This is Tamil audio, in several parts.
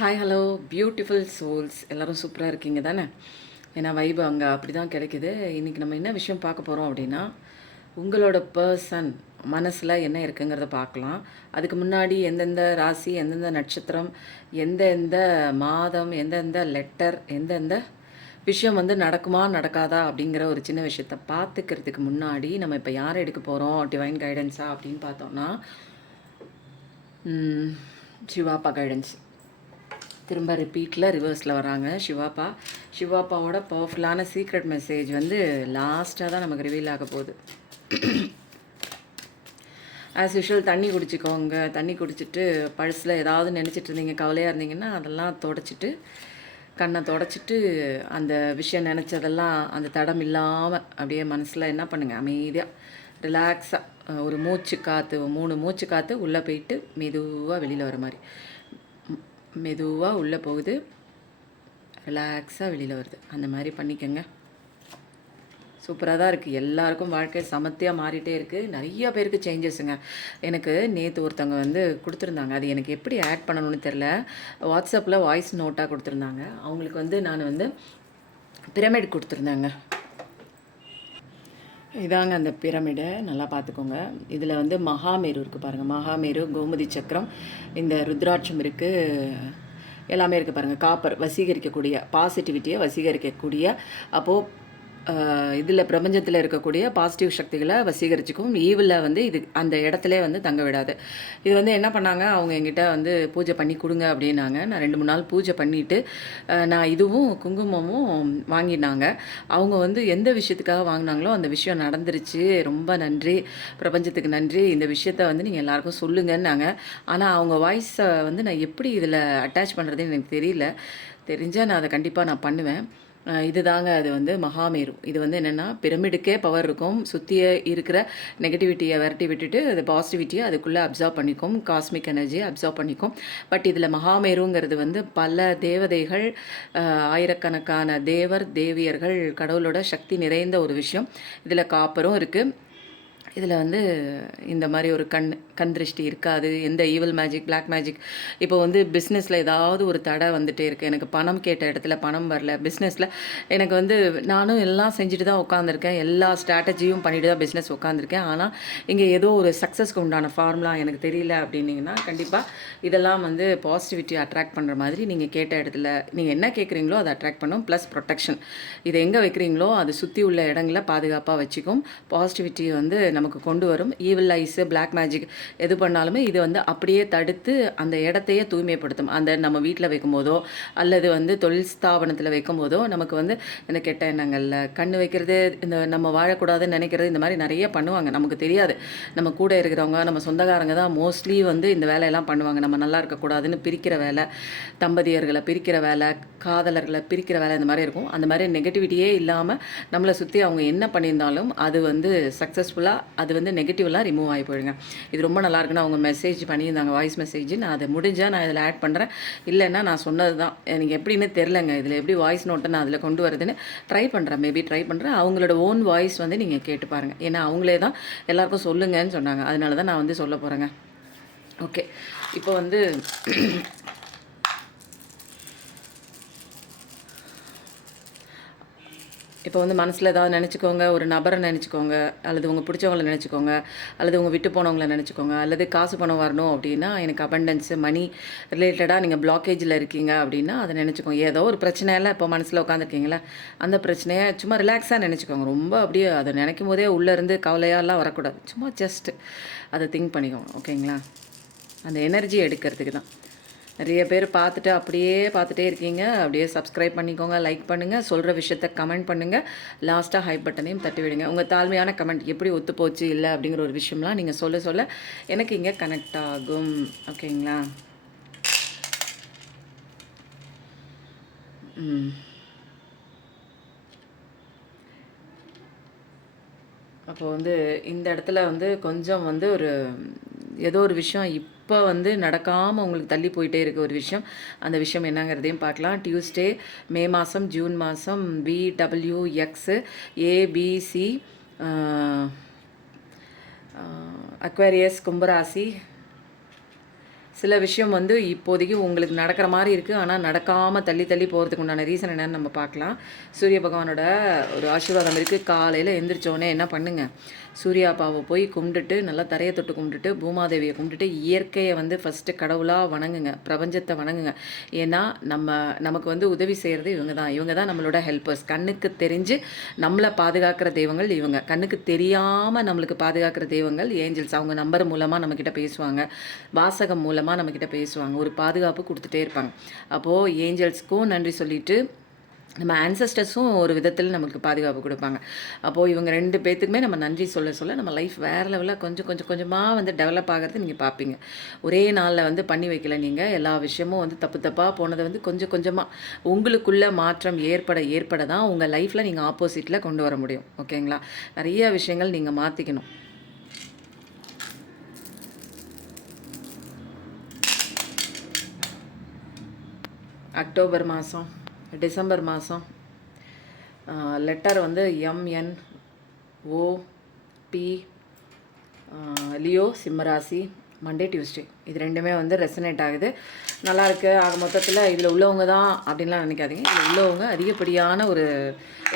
ஹாய் ஹலோ பியூட்டிஃபுல் சோல்ஸ் எல்லோரும் சூப்பராக இருக்கீங்க தானே. ஏன்னா வைப் அங்கே அப்படி தான் கிடைக்குது. இன்றைக்கி நம்ம என்ன விஷயம் பார்க்க போகிறோம் அப்படின்னா, உங்களோட பர்சன் மனசில் என்ன இருக்குங்கிறத பார்க்கலாம். அதுக்கு முன்னாடி எந்தெந்த ராசி, எந்தெந்த நட்சத்திரம், எந்தெந்த மாதம், எந்தெந்த லெட்டர், எந்தெந்த விஷயம் வந்து நடக்குமா நடக்காதா அப்படிங்கிற ஒரு சின்ன விஷயத்த பார்த்துக்கிறதுக்கு முன்னாடி நம்ம இப்போ யாரை எடுக்க போகிறோம் டிவைன் கைடன்ஸா அப்படின்னு பார்த்தோம்னா, சிவாப்பா கைடன்ஸ். திரும்ப ரிப்பீட்டில் ரிவர்ஸில் வராங்க சிவாப்பா. சிவாப்பாவோட பவர்ஃபுல்லான சீக்ரெட் மெசேஜ் வந்து லாஸ்ட்டாக தான் நமக்கு ரிவீல் ஆக போகுது. ஆஸ் யூஷுவல் தண்ணி குடிச்சிக்கோங்க. தண்ணி குடிச்சிட்டு பழசில் ஏதாவது நினச்சிட்டு இருந்தீங்க, கவலையாக இருந்தீங்கன்னா அதெல்லாம் தொடச்சிட்டு, கண்ணை தொடச்சிட்டு, அந்த விஷயம் நினச்சதெல்லாம் அந்த தடம் இல்லாமல் அப்படியே மனசில் என்ன பண்ணுங்கள், அமைதியாக ரிலாக்ஸாக ஒரு மூச்சு காற்று 3 மூச்சு காற்று உள்ளே போயிட்டு மெதுவாக வெளியில் வர மாதிரி, மெதுவாக உள்ளே போகுது, ரிலாக்ஸாக வெளியில் வருது. அந்த மாதிரி பண்ணிக்கோங்க. சூப்பராக தான் இருக்குது. எல்லாருக்கும் வாழ்க்கை சமத்தியாக மாறிட்டே இருக்குது. நிறைய பேருக்கு சேஞ்சஸுங்க. எனக்கு நேற்று ஒருத்தவங்க வந்து கொடுத்துருந்தாங்க. அது எனக்கு எப்படி ஆட் பண்ணணும்னு தெரில. வாட்ஸ்அப்பில் வாய்ஸ் நோட்டாக கொடுத்துருந்தாங்க. அவங்களுக்கு வந்து நான் வந்து பிரமிட் கொடுத்துருந்தேங்க. இதாங்க அந்த பிரமிடை நல்லா பார்த்துக்கோங்க. இதில் வந்து மகாமேரு இருக்குது பாருங்கள். மகாமேரு, கோமதி சக்கரம், இந்த ருத்ராட்சம் இருக்குது, எல்லாமே இருக்குது பாருங்கள். காப்பர் வசீகரிக்கக்கூடிய, பாசிட்டிவிட்டியை வசீகரிக்கக்கூடிய, அப்போது இதில் பிரபஞ்சத்தில் இருக்கக்கூடிய பாசிட்டிவ் சக்திகளை வசீகரிச்சுக்கும். ஈவில் வந்து இது அந்த இடத்துல வந்து தங்க விடாது. இது வந்து என்ன பண்ணாங்க, அவங்க எங்கிட்ட வந்து பூஜை பண்ணி கொடுங்க அப்படின்னாங்க. நான் 2-3 நாள் பூஜை பண்ணிவிட்டு நான் இதுவும் குங்குமமும் வாங்கினாங்க. அவங்க வந்து எந்த விஷயத்துக்காக வாங்கினாங்களோ அந்த விஷயம் நடந்துருச்சு. ரொம்ப நன்றி, பிரபஞ்சத்துக்கு நன்றி, இந்த விஷயத்த வந்து நீங்கள் எல்லாருக்கும் சொல்லுங்கன்னாங்க. ஆனால் அவங்க வாய்ஸை வந்து நான் எப்படி இதில் அட்டாச் பண்ணுறதுன்னு எனக்கு தெரியல. தெரிஞ்சால் நான் அதை கண்டிப்பாக நான் பண்ணுவேன். இது தாங்க அது வந்து மகாமேரு. இது வந்து என்னென்னா பிரமிடுக்கே பவர் இருக்கும். சுற்றிய இருக்கிற நெகட்டிவிட்டியை விரட்டி விட்டுட்டு அது பாசிட்டிவிட்டியை அதுக்குள்ளே அப்சர்வ் பண்ணிக்கும், காஸ்மிக் எனர்ஜியை அப்சர்வ் பண்ணிக்கும். பட் இதில் மகாமேருங்கிறது வந்து பல தேவதைகள், ஆயிரக்கணக்கான தேவர் தேவியர்கள், கடவுளோட சக்தி நிறைந்த ஒரு விஷயம். இதில் காப்பரும் இருக்குது. இதில் வந்து இந்த மாதிரி ஒரு கண் திருஷ்டி இருக்காது. எந்த ஈவல் மேஜிக், பிளாக் மேஜிக். இப்போ வந்து பிஸ்னஸில் ஏதாவது ஒரு தடை வந்துகிட்டே இருக்குது. எனக்கு பணம் கேட்ட இடத்துல பணம் வரல. பிஸ்னஸில் எனக்கு வந்து நானும் எல்லாம் செஞ்சுட்டு தான் உட்காந்துருக்கேன். எல்லா ஸ்ட்ராட்டஜியும் பண்ணிட்டு தான் பிஸ்னஸ் உட்காந்துருக்கேன். ஆனால் இங்கே ஏதோ ஒரு சக்ஸஸ்க்கு உண்டான ஃபார்முலா எனக்கு தெரியல அப்படின்னிங்கன்னா, கண்டிப்பாக இதெல்லாம் வந்து பாசிட்டிவிட்டி அட்ராக்ட் பண்ணுற மாதிரி நீங்கள் கேட்ட இடத்துல நீங்கள் என்ன கேட்குறீங்களோ அதை அட்ராக்ட் பண்ணும். Plus protection. இதை எங்கே வைக்கிறீங்களோ அது சுற்றி உள்ள இடங்களை பாதுகாப்பாக வச்சுக்கும். பாசிட்டிவிட்டி வந்து நமக்கு கொண்டு வரும். ஈவில் ஐஸு, பிளாக் மேஜிக் எது பண்ணாலுமே இது வந்து அப்படியே தடுத்து அந்த இடத்தையே தூய்மைப்படுத்தும். அந்த நம்ம வீட்டில் வைக்கும்போதோ அல்லது வந்து தொழில் ஸ்தாபனத்தில் வைக்கும்போதோ நமக்கு வந்து இந்த கெட்ட எண்ணங்களில் கண் வைக்கிறது, இந்த நம்ம வாழக்கூடாதுன்னு நினைக்கிறது, இந்த மாதிரி நிறைய பண்ணுவாங்க. நமக்கு தெரியாது. நம்ம கூட இருக்கிறவங்க, நம்ம சொந்தக்காரங்க தான் மோஸ்ட்லி வந்து இந்த வேலையெல்லாம் பண்ணுவாங்க. நம்ம நல்லா இருக்கக்கூடாதுன்னு பிரிக்கிற வேலை, தம்பதியர்களை பிரிக்கிற வேலை, காதலர்களை பிரிக்கிற வேலை, இந்த மாதிரி இருக்கும். அந்த மாதிரி நெகட்டிவிட்டியே இல்லாமல் நம்மளை சுற்றி அவங்க என்ன பண்ணியிருந்தாலும் அது வந்து சக்ஸஸ்ஃபுல்லாக, அது வந்து நெகட்டிவ்லாம் ரிமூவ் ஆகி போயிடுங்க. இது ரொம்ப நல்லா இருக்குன்னு அவங்க மெசேஜ் பண்ணியிருந்தாங்க, வாய்ஸ் மெசேஜ். நான் அதை முடிஞ்சால் நான் இதில் ஆட் பண்ணுறேன். இல்லைன்னா நான் சொன்னது தான் எனக்கு எப்படின்னு தெரிலங்க. இதில் எப்படி வாய்ஸ் நோட்டை நான் அதில் கொண்டு வரதுன்னு ட்ரை பண்ணுறேன். மேபி ட்ரை பண்ணுறேன். அவங்களோட ஓன் வாய்ஸ் வந்து நீங்கள் கேட்டு பாருங்கள். ஏன்னா அவங்களே தான் எல்லாருக்கும் சொல்லுங்கன்னு சொன்னாங்க. அதனால தான் நான் வந்து சொல்ல போகிறேங்க. ஓகே, இப்போ வந்து இப்போ வந்து மனசில் ஏதாவது நினச்சிக்கோங்க. ஒரு நபரை நினச்சிக்கோங்க, அல்லது உங்கள் பிடிச்சவங்கள நினச்சிக்கோங்க, அல்லது உங்கள் விட்டு போனவங்கள நினச்சிக்கோங்க, அல்லது காசு பணம் வரணும் அப்படின்னா, எனக்கு அபண்டன்ஸு மணி ரிலேட்டடாக நீங்கள் பிளாக்கேஜில் இருக்கீங்க அப்படின்னா அதை நினச்சிக்கோங்க. ஏதோ ஒரு பிரச்சனையில் இப்போ மனசில் உட்காந்துருக்கீங்களா, அந்த பிரச்சனையை சும்மா ரிலாக்ஸாக நினச்சிக்கோங்க. ரொம்ப அப்படியே அதை நினைக்கும் போதே உள்ளேருந்து கவலையாலாம் வரக்கூடாது. சும்மா ஜஸ்ட்டு அதை திங்க் பண்ணிக்கோங்க. ஓகேங்களா? அந்த எனர்ஜி எடுக்கிறதுக்கு தான். நிறைய பேர் பார்த்துட்டு அப்படியே பார்த்துட்டே இருக்கீங்க. அப்படியே சப்ஸ்கிரைப் பண்ணிக்கோங்க, லைக் பண்ணுங்கள், சொல்கிற விஷயத்த கமெண்ட் பண்ணுங்கள், லாஸ்ட்டாக ஹை பட்டனையும் தட்டி விடுங்க. உங்கள் தாழ்மையான கமெண்ட் எப்படி ஒத்து போச்சு இல்லை அப்படிங்கிற ஒரு விஷயம்லாம் நீங்கள் சொல்ல சொல்ல எனக்கு இங்கே கனெக்ட் ஆகும். ஓகேங்களா? அப்போது வந்து இந்த இடத்துல வந்து கொஞ்சம் வந்து ஒரு ஏதோ ஒரு விஷயம் இப்போ வந்து நடக்காமல் உங்களுக்கு தள்ளி போயிட்டே இருக்க ஒரு விஷயம். அந்த விஷயம் என்னங்கிறதையும் பார்க்கலாம். டியூஸ்டே, மே மாதம், ஜூன் மாதம், BWX ABC, அக்வேரியஸ், கும்பராசி, சில விஷயம் வந்து இப்போதைக்கு உங்களுக்கு நடக்கிற மாதிரி இருக்குது, ஆனால் நடக்காமல் தள்ளி தள்ளி போகிறதுக்கு உண்டான ரீசன் என்னன்னு நம்ம பார்க்கலாம். சூரிய பகவானோட ஒரு ஆசீர்வாதம் இருக்குது. காலையில் எந்திரிச்சோடனே என்ன பண்ணுங்கள், சூர்யா அப்பாவை போய் கும்பிட்டுட்டு நல்லா தரையை தொட்டு கும்பிட்டுட்டு பூமாதேவியை கும்பிட்டுட்டு இயற்கையை வந்து ஃபஸ்ட்டு கடவுளாக வணங்குங்க, பிரபஞ்சத்தை வணங்குங்க. ஏன்னா நமக்கு வந்து உதவி செய்கிறது இவங்க தான் நம்மளோட ஹெல்ப்பர்ஸ். கண்ணுக்கு தெரிஞ்சு நம்மளை பாதுகாக்கிற தெய்வங்கள் இவங்க, கண்ணுக்கு தெரியாமல் நம்மளுக்கு பாதுகாக்கிற தெய்வங்கள் ஏஞ்சல்ஸ். அவங்க நம்பர் மூலமாக நம்மக்கிட்ட பேசுவாங்க, வாசகம் மூலமாக நம்மக்கிட்ட பேசுவாங்க, ஒரு பாதுகாப்பு கொடுத்துட்டே இருப்பாங்க. அப்போது ஏஞ்சல்ஸ்க்கும் நன்றி சொல்லிவிட்டு நம்ம ஆன்சஸ்டர்ஸும் ஒரு விதத்தில் நமக்கு பாதுகாப்பு கொடுப்பாங்க. அப்போது இவங்க 2 பேர்த்துக்குமே நம்ம நன்றி சொல்ல நம்ம லைஃப் வேறு லெவலில் கொஞ்சமாக வந்து டெவலப் ஆகிறது நீங்கள் பார்ப்பீங்க. ஒரே நாளில் வந்து பண்ணி வைக்கல நீங்கள். எல்லா விஷயமும் வந்து தப்பாக போனதை வந்து கொஞ்சமாக உங்களுக்குள்ள மாற்றம் ஏற்பட தான் உங்கள் லைஃப்பில் நீங்கள் ஆப்போசிட்டில் கொண்டு வர முடியும். ஓகேங்களா? நிறைய விஷயங்கள் நீங்கள் மாற்றிக்கணும். அக்டோபர் மாதம், டிசம்பர் மாதம் லெட்டர் வந்து MNOP, லியோ, சிம்மராசி, மண்டே டியூஸ்டே, இது 2மே வந்து ரெசனேட் ஆகுது. நல்லாயிருக்கு. ஆக மொத்தத்தில் இதில் உள்ளவங்க தான் அப்படின்லாம் நினைக்காதீங்க. இதில் உள்ளவங்க அதிகப்படியான ஒரு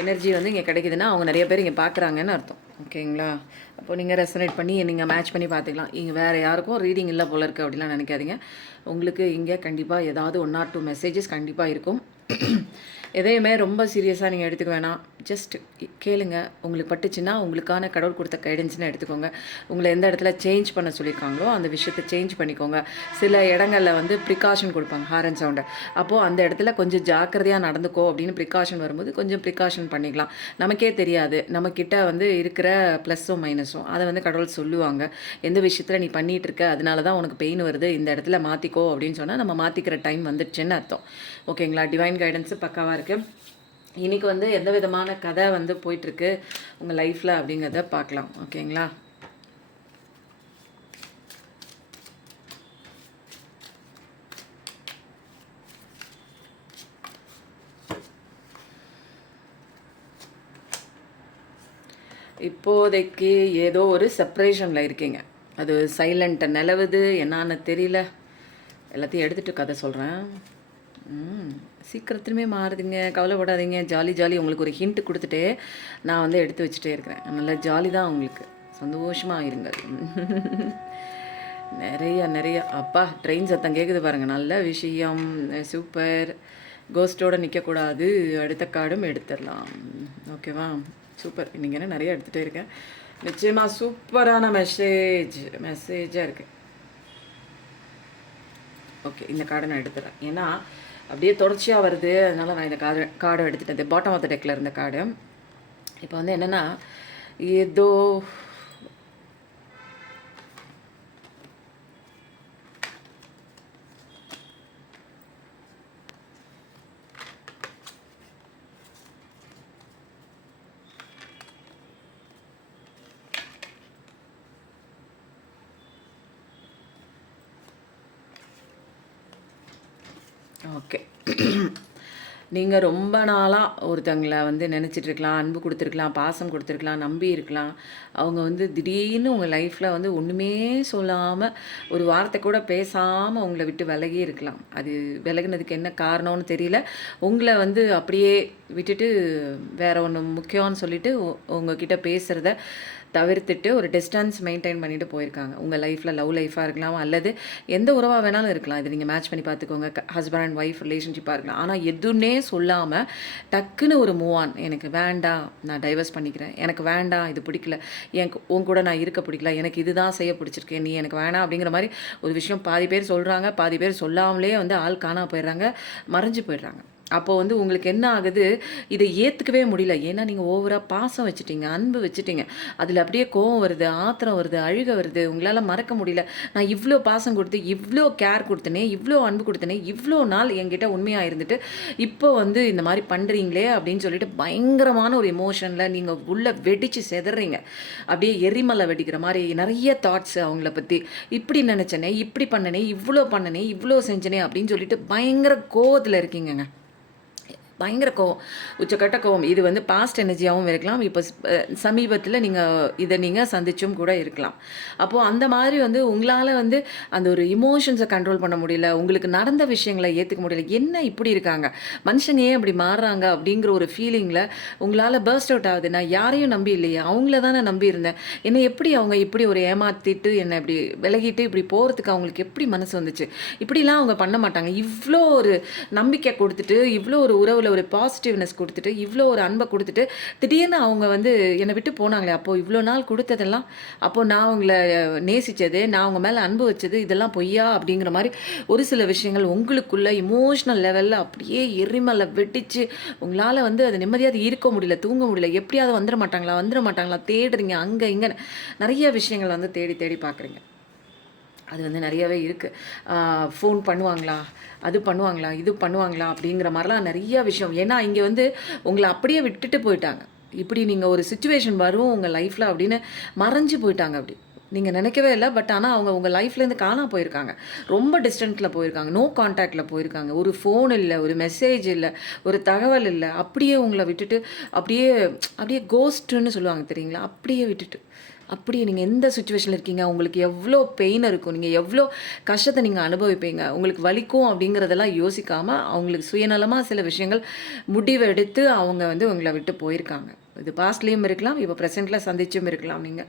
எனர்ஜி வந்து இங்கே கிடைக்குதுன்னா அவங்க நிறைய பேர் இங்கே பார்க்குறாங்கன்னு அர்த்தம். ஓகேங்களா? அப்போது நீங்கள் ரெசனேட் பண்ணி நீங்கள் மேட்ச் பண்ணி பார்த்துக்கலாம். இங்கே வேறு யாருக்கும் ரீடிங் இல்லை போல இருக்குது அப்படிலாம் நினைக்காதீங்க. உங்களுக்கு இங்கே கண்டிப்பாக ஏதாவது 1 or 2 மெசேஜஸ் கண்டிப்பாக இருக்கும். எதையுமே ரொம்ப சீரியஸாக நீங்கள் எடுத்துக்க வேணாம். ஜஸ்ட் கேளுங்க. உங்களுக்கு பட்டுச்சுன்னா உங்களுக்கான கடவுள் கொடுத்த கைடன்ஸ்னு எடுத்துக்கோங்க. உங்களை எந்த இடத்துல சேஞ்ச் பண்ண சொல்லியிருக்காங்களோ அந்த விஷயத்தை சேஞ்ச் பண்ணிக்கோங்க. சில இடங்களில் வந்து ப்ரிகாஷன் கொடுப்பாங்க, ஹாரன் சவுண்டை. அப்போது அந்த இடத்துல கொஞ்சம் ஜாக்கிரதையாக நடந்துக்கோ அப்படின்னு ப்ரிகாஷன் வரும்போது கொஞ்சம் ப்ரிகாஷன் பண்ணிக்கலாம். நமக்கே தெரியாது நம்மக்கிட்ட வந்து இருக்கிற ப்ளஸ்ஸும் மைனஸும் அதை வந்து கடவுள் சொல்லுவாங்க. எந்த விஷயத்தில் நீ பண்ணிகிட்டு இருக்க, அதனால தான் உனக்கு பெயின் வருது, இந்த இடத்துல மாற்றிக்கோ அப்படின்னு சொன்னால் நம்ம மாற்றிக்கிற டைம் வந்துடுச்சுன்னு அர்த்தம். ஓகேங்களா? டிவைன் கைடன்ஸு பக்காவாக இருக்குது. இன்றைக்கி வந்து எந்த விதமான கதை வந்து போயிட்டுருக்கு உங்கள் லைஃப்பில் அப்படிங்கிறத பார்க்கலாம். ஓகேங்களா? இப்போதைக்கு ஏதோ ஒரு செப்பரேஷனில் இருக்கீங்க. அது சைலண்ட்டை நிலவுது, என்னான்னு தெரியல. எல்லாத்தையும் எடுத்துகிட்டு கதை சொல்கிறேன். சீக்கிரத்துலையுமே மாறுதுங்க, கவலைப்படாதீங்க. ஜாலி உங்களுக்கு ஒரு ஹிண்ட் கொடுத்துட்டே நான் வந்து எடுத்து வச்சுட்டே இருக்கிறேன். நல்லா ஜாலி தான் உங்களுக்கு. சந்தோஷமாக இருங்க. நிறைய அப்பா ட்ரெயின் சத்தம் கேட்குது பாருங்கள். நல்ல விஷயம், சூப்பர். கோஸ்ட்டோடு நிற்கக்கூடாது, அடுத்த கார்டும் எடுத்துடலாம். ஓகேவா? சூப்பர். இன்றைக்கி என்ன நிறைய எடுத்துகிட்டே இருக்கேன். நிச்சயமாக சூப்பரான மெசேஜாக இருக்குது. ஓகே, இந்த கார்டை நான் எடுத்துகிறேன். ஏன்னா அப்படியே தொடர்ச்சியாக வருது, அதனால் நான் இந்த கார்டை எடுத்துட்டேன். பாட்டம் ஆஃப் த டெக்கில் இருந்த கார்டு. இப்போ வந்து என்னென்னா ஏதோ ஓகே, நீங்கள் ரொம்ப நாளாக ஒருத்தங்களை வந்து நினச்சிட்ருக்கலாம், அன்பு கொடுத்துருக்கலாம், பாசம் கொடுத்துருக்கலாம், நம்பி இருக்கலாம். அவங்க வந்து திடீர்னு உங்கள் லைஃப்பில் வந்து ஒன்றுமே சொல்லாமல், ஒரு வார்த்தை கூட பேசாமல் உங்களை விட்டு விலகி இருக்கலாம். அது விலகினதுக்கு என்ன காரணம்னு தெரியல. உங்களை வந்து அப்படியே விட்டுட்டு வேறு ஒன்று முக்கியம்னு சொல்லிவிட்டு உங்ககிட்ட பேசுகிறத தவிர்த்துட்டு ஒரு டிஸ்டன்ஸ் மெயின்டைன் பண்ணிட்டு போயிருக்காங்க. உங்கள் லைஃப்பில் லவ் லைஃபாக இருக்கலாம், அல்லது எந்த உறவாக வேணாலும் இருக்கலாம். இது நீங்கள் மேட்ச் பண்ணி பார்த்துக்கோங்க. ஹஸ்பண்ட் அண்ட் ஒய்ஃப் ரிலேஷன்ஷிப்பாக இருக்கலாம். ஆனால் எதுவுமே சொல்லாமல் டக்குன்னு ஒரு மூவ் ஆன், எனக்கு வேண்டாம், நான் டைவர்ஸ் பண்ணிக்கிறேன், எனக்கு வேண்டாம், இது பிடிக்கல, எனக்கு உன் கூட நான் இருக்க பிடிக்கல, எனக்கு இதுதான் செய்ய பிடிச்சிருக்கேன், நீ எனக்கு வேணாம் அப்படிங்கிற மாதிரி ஒரு விஷயம் பாதி பேர் சொல்கிறாங்க. பாதி பேர் சொல்லாமலே வந்து ஆள் காணா போயிடுறாங்க, மறைஞ்சு போயிடுறாங்க. அப்போது வந்து உங்களுக்கு என்ன ஆகுது, இதை ஏற்றுக்கவே முடியல. ஏன்னா நீங்கள் ஓவராக பாசம் வச்சுட்டீங்க, அன்பு வச்சுட்டீங்க. அதில் அப்படியே கோவம் வருது, ஆத்திரம் வருது, அழுக வருது. உங்களால் மறக்க முடியல. நான் இவ்வளோ பாசம் கொடுத்து, இவ்வளோ கேர் கொடுத்தனே, இவ்வளோ அன்பு கொடுத்தனே, இவ்வளோ நாள் என்கிட்ட உண்மையாக இருந்துட்டு இப்போ வந்து இந்த மாதிரி பண்ணுறீங்களே அப்படின்னு சொல்லிட்டு பயங்கரமான ஒரு எமோஷனில் நீங்கள் உள்ளே வெடித்து செதறீங்க. அப்படியே எரிமலை வெடிக்கிற மாதிரி நிறைய தாட்ஸ் அவங்கள பற்றி. இப்படி நினச்சனே, இப்படி பண்ணனே, இவ்வளோ பண்ணனே, இவ்வளோ செஞ்சனே அப்படின்னு சொல்லிட்டு பயங்கர கோவத்தில் இருக்கீங்கங்க. பயங்கர கோவம், உச்சக்கட்ட கோவம். இது வந்து பாஸ்ட் எனர்ஜியாகவும் இருக்கலாம். இப்போ சமீபத்தில் நீங்கள் சந்திச்சும் கூட இருக்கலாம். அப்போது அந்த மாதிரி வந்து உங்களால் வந்து அந்த ஒரு இமோஷன்ஸை கண்ட்ரோல் பண்ண முடியல, உங்களுக்கு நடந்த விஷயங்களை ஏற்றுக்க முடியல. என்ன இப்படி இருக்காங்க, மனுஷங்க ஏன் இப்படி மாறுறாங்க அப்படிங்கிற ஒரு ஃபீலிங்கில் உங்களால் பர்ஸ்ட் அவுட் ஆகுது. நான் யாரையும் நம்பி இல்லையே, அவங்கள தானே நம்பி இருந்தேன். என்னை எப்படி அவங்க இப்படி ஒரு ஏமாற்றிட்டு என்னை இப்படி விலகிட்டு இப்படி போகிறதுக்கு அவங்களுக்கு எப்படி மனசு வந்துச்சு? இப்படிலாம் அவங்க பண்ண மாட்டாங்க. இவ்வளோ ஒரு நம்பிக்கை கொடுத்துட்டு, இவ்வளோ ஒரு உறவு ஒரு பாசிட்டிவ்னஸ் கொடுத்துட்டு, இவ்வளோ ஒரு அன்பை கொடுத்துட்டு, திடீர்னு அவங்க வந்து என்னை விட்டு போனாங்களே, அப்போது இவ்வளோ நாள் கொடுத்ததெல்லாம், அப்போது நான் அவங்கள நேசித்தது, நான் அவங்க மேலே அன்பு வச்சது, இதெல்லாம் பொய்யா அப்படிங்கிற மாதிரி ஒரு சில விஷயங்கள் உங்களுக்குள்ள இமோஷ்னல் லெவலில் அப்படியே எரிமலை வெட்டிச்சு. உங்களால் வந்து அது நிம்மதியாக இருக்க முடியல, தூங்க முடியல. எப்படியாவது வந்துட மாட்டாங்களா தேடுறீங்க, அங்கே இங்கே நிறைய விஷயங்கள் வந்து தேடி தேடி பார்க்குறீங்க. அது வந்து நிறையவே இருக்குது. ஃபோன் பண்ணுவாங்களா, அது பண்ணுவாங்களா, இது பண்ணுவாங்களா அப்படிங்கிற மாதிரிலாம் நிறைய விஷயம். ஏன்னா இங்கே வந்து உங்களை அப்படியே விட்டுட்டு போயிட்டாங்க. இப்படி நீங்கள் ஒரு சுச்சுவேஷன் வரும் உங்கள் லைஃப்பில் அப்படின்னு மறைஞ்சு போயிட்டாங்க. அப்படி நீங்கள் நினைக்கவே இல்லை. பட் ஆனால் அவங்க உங்கள் லைஃப்லேருந்து காணாம போயிருக்காங்க. ரொம்ப டிஸ்டன்ட்டில் போயிருக்காங்க, நோ கான்டாக்டில் போயிருக்காங்க. ஒரு ஃபோன் இல்லை, ஒரு மெசேஜ் இல்லை, ஒரு தகவல் இல்லை. அப்படியே உங்களை விட்டுட்டு அப்படியே அப்படியே கோஸ்ட்டுன்னு சொல்லுவாங்க தெரியுங்களா, அப்படியே விட்டுட்டு அப்படியே நீங்கள் எந்த சுச்சுவேஷனில் இருக்கீங்க, உங்களுக்கு எவ்வளோ பெயின் இருக்கும், நீங்கள் எவ்வளோ கஷ்டத்தை நீங்கள் அனுபவிப்பீங்க, உங்களுக்கு வலிக்கும் அப்படிங்கிறதெல்லாம் யோசிக்காமல் அவங்களுக்கு சுயநலமாக சில விஷயங்கள் முடிவெடுத்து அவங்க வந்து உங்களை விட்டு போயிருக்காங்க. இது பாஸ்ட்லேயும் இருக்கலாம், இப்போ ப்ரெசென்ட்டில் சந்திச்சும் இருக்கலாம். நீங்கள்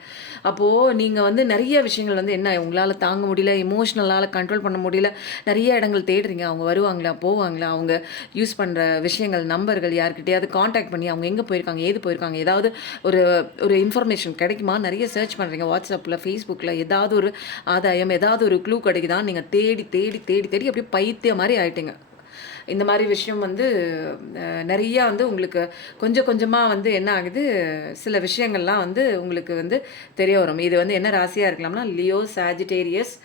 அப்போது நீங்கள் வந்து நிறைய விஷயங்கள் வந்து என்ன உங்களால் தாங்க முடியல, இமோஷ்னலால் கண்ட்ரோல் பண்ண முடியல, நிறைய இடங்கள் தேடுறீங்க. அவங்க வருவாங்களா, போவாங்களா, அவங்க யூஸ் பண்ணுற விஷயங்கள், நம்பர்கள், யார்கிட்டையாவது காண்டாக்ட் பண்ணி அவங்க எங்கே போயிருக்காங்க, ஏது போயிருக்காங்க, ஏதாவது ஒரு ஒரு இன்ஃபர்மேஷன் கிடைக்குமா, நிறைய சர்ச் பண்ணுறீங்க. வாட்ஸ்அப்பில், ஃபேஸ்புக்கில் ஏதாவது ஒரு ஆதாயம், ஏதாவது ஒரு க்ளூ கிடைக்குதான், நீங்கள் தேடி தேடி தேடி தேடி அப்படியே பைத்திய மாதிரி ஆகிட்டீங்க. இந்த மாதிரி விஷயம் வந்து நிறையா வந்து உங்களுக்கு கொஞ்சம் கொஞ்சமாக வந்து என்ன ஆகுது, சில விஷயங்கள்லாம் வந்து உங்களுக்கு வந்து தெரிய வரும். இது வந்து என்ன ராசியாக இருக்கலாம்னா லியோ, சாஜிடேரியஸ்,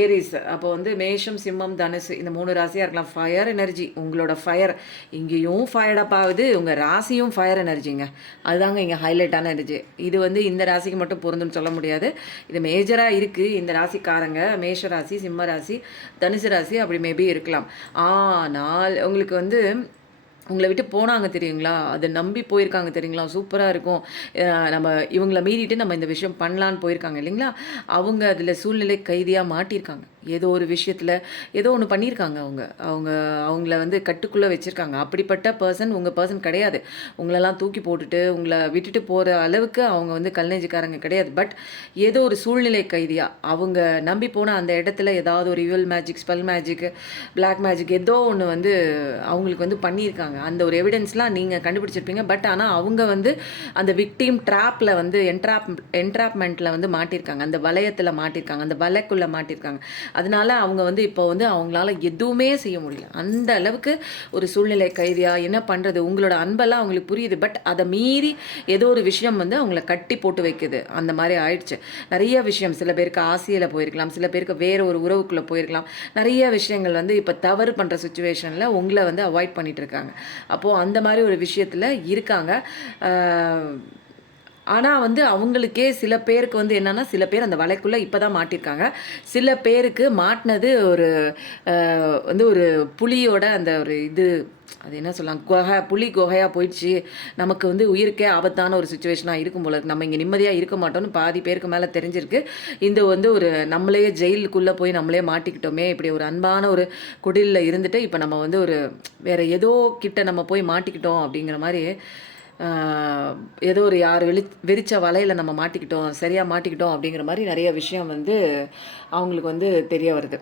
ஏரிஸ். அப்போ வந்து மேஷம், சிம்மம், தனுசு இந்த 3 ராசியாக இருக்கலாம். ஃபயர் எனர்ஜி, உங்களோட ஃபயர் இங்கேயும் ஃபயர்டப் ஆகுது, உங்கள் ராசியும் ஃபயர் எனர்ஜிங்க. அதுதாங்க இங்கே ஹைலைட்டான எனர்ஜி. இது வந்து இந்த ராசிக்கு மட்டும் பொருந்துன்னு சொல்ல முடியாது. இது மேஜராக இருக்குது. இந்த ராசிக்காரங்க மேஷ ராசி, சிம்ம ராசி, தனுசு ராசி அப்படி மேபி இருக்கலாம். ஆனால் உங்களுக்கு வந்து உங்களை விட்டு போனாங்க தெரியுங்களா, அதை நம்பி போயிருக்காங்க தெரியுங்களா, சூப்பராக இருக்கும், நம்ம இவங்களை மீறிட்டு நம்ம இந்த விஷயம் பண்ணலான்னு போயிருக்காங்க இல்லைங்களா, அவங்க அதில் சூழ்நிலை கைதியாக மாட்டியிருக்காங்க. ஏதோ ஒரு விஷயத்தில் ஏதோ ஒன்று பண்ணியிருக்காங்க. அவங்கள வந்து கட்டுக்குள்ளே வச்சுருக்காங்க. அப்படிப்பட்ட பர்சன் உங்கள் பர்சன் கிடையாது. உங்களெல்லாம் தூக்கி போட்டுட்டு உங்களை விட்டுட்டு போகிற அளவுக்கு அவங்க வந்து கல்நெஞ்சுக்காரங்க கிடையாது. பட் ஏதோ ஒரு சூழ்நிலை கைதியாக அவங்க நம்பி போன அந்த இடத்துல ஏதாவது ஒரு evil magic, spell magic, black magic ஏதோ ஒன்று வந்து அவங்களுக்கு வந்து பண்ணியிருக்காங்க. அந்த ஒரு எவிடன்ஸ்லாம் நீங்கள் கண்டுபிடிச்சிருப்பீங்க. பட் ஆனால் அவங்க வந்து அந்த விக்டீம் ட்ராப்பில் வந்து என்ட்ராப்மெண்ட்டில் வந்து மாட்டியிருக்காங்க. அந்த வளையத்தில் மாட்டியிருக்காங்க, அந்த வலைக்குள்ளே மாட்டியிருக்காங்க. அதனால அவங்க வந்து இப்போ வந்து அவங்களால எதுவுமே செய்ய முடியல. அந்த அளவுக்கு ஒரு சூழ்நிலை கைதியாக என்ன பண்ணுறது, உங்களோட அன்பெல்லாம் அவங்களுக்கு புரியுது. பட் அதை மீறி ஏதோ ஒரு விஷயம் வந்து அவங்கள கட்டி போட்டு வைக்குது. அந்த மாதிரி ஆயிடுச்சு. நிறைய விஷயம், சில பேருக்கு ஆசையில் போயிருக்கலாம், சில பேருக்கு வேறு ஒரு உறவுக்குள்ளே போயிருக்கலாம். நிறைய விஷயங்கள் வந்து இப்போ தவறு பண்ணுற சுச்சுவேஷனில் உங்களை வந்து அவாய்ட் பண்ணிட்டு இருக்காங்க. அப்போது அந்த மாதிரி ஒரு விஷயத்தில் இருக்காங்க. ஆனால் வந்து அவங்களுக்கே சில பேருக்கு வந்து என்னென்னா, சில பேர் அந்த வலைக்குள்ளே இப்போ தான் மாட்டியிருக்காங்க. சில பேருக்கு மாட்டினது ஒரு வந்து ஒரு புலியோட அந்த ஒரு இது, அது என்ன சொல்லலாம், புலி குகையாக போயிடுச்சு, நமக்கு வந்து உயிருக்கே ஆபத்தான ஒரு சுச்சுவேஷனாக இருக்கும் போல இருக்குது, நம்ம இங்கே நிம்மதியாக இருக்க மாட்டோம்னு பாதி பேருக்கு மேலே தெரிஞ்சிருக்கு. இந்த வந்து ஒரு நம்மளே ஜெயிலுக்குள்ளே போய் நம்மளே மாட்டிக்கிட்டோமே, இப்படி ஒரு அன்பான ஒரு குடிலில் இருந்துட்டு இப்போ நம்ம வந்து ஒரு வேறு ஏதோ கிட்ட நம்ம போய் மாட்டிக்கிட்டோம் அப்படிங்கிற மாதிரி, ஏதோ ஒரு யார் விரித்த வலையில் நம்ம மாட்டிக்கிட்டோம், சரியாக மாட்டிக்கிட்டோம் அப்படிங்கிற மாதிரி நிறைய விஷயம் வந்து அவங்களுக்கு வந்து தெரிய வருது.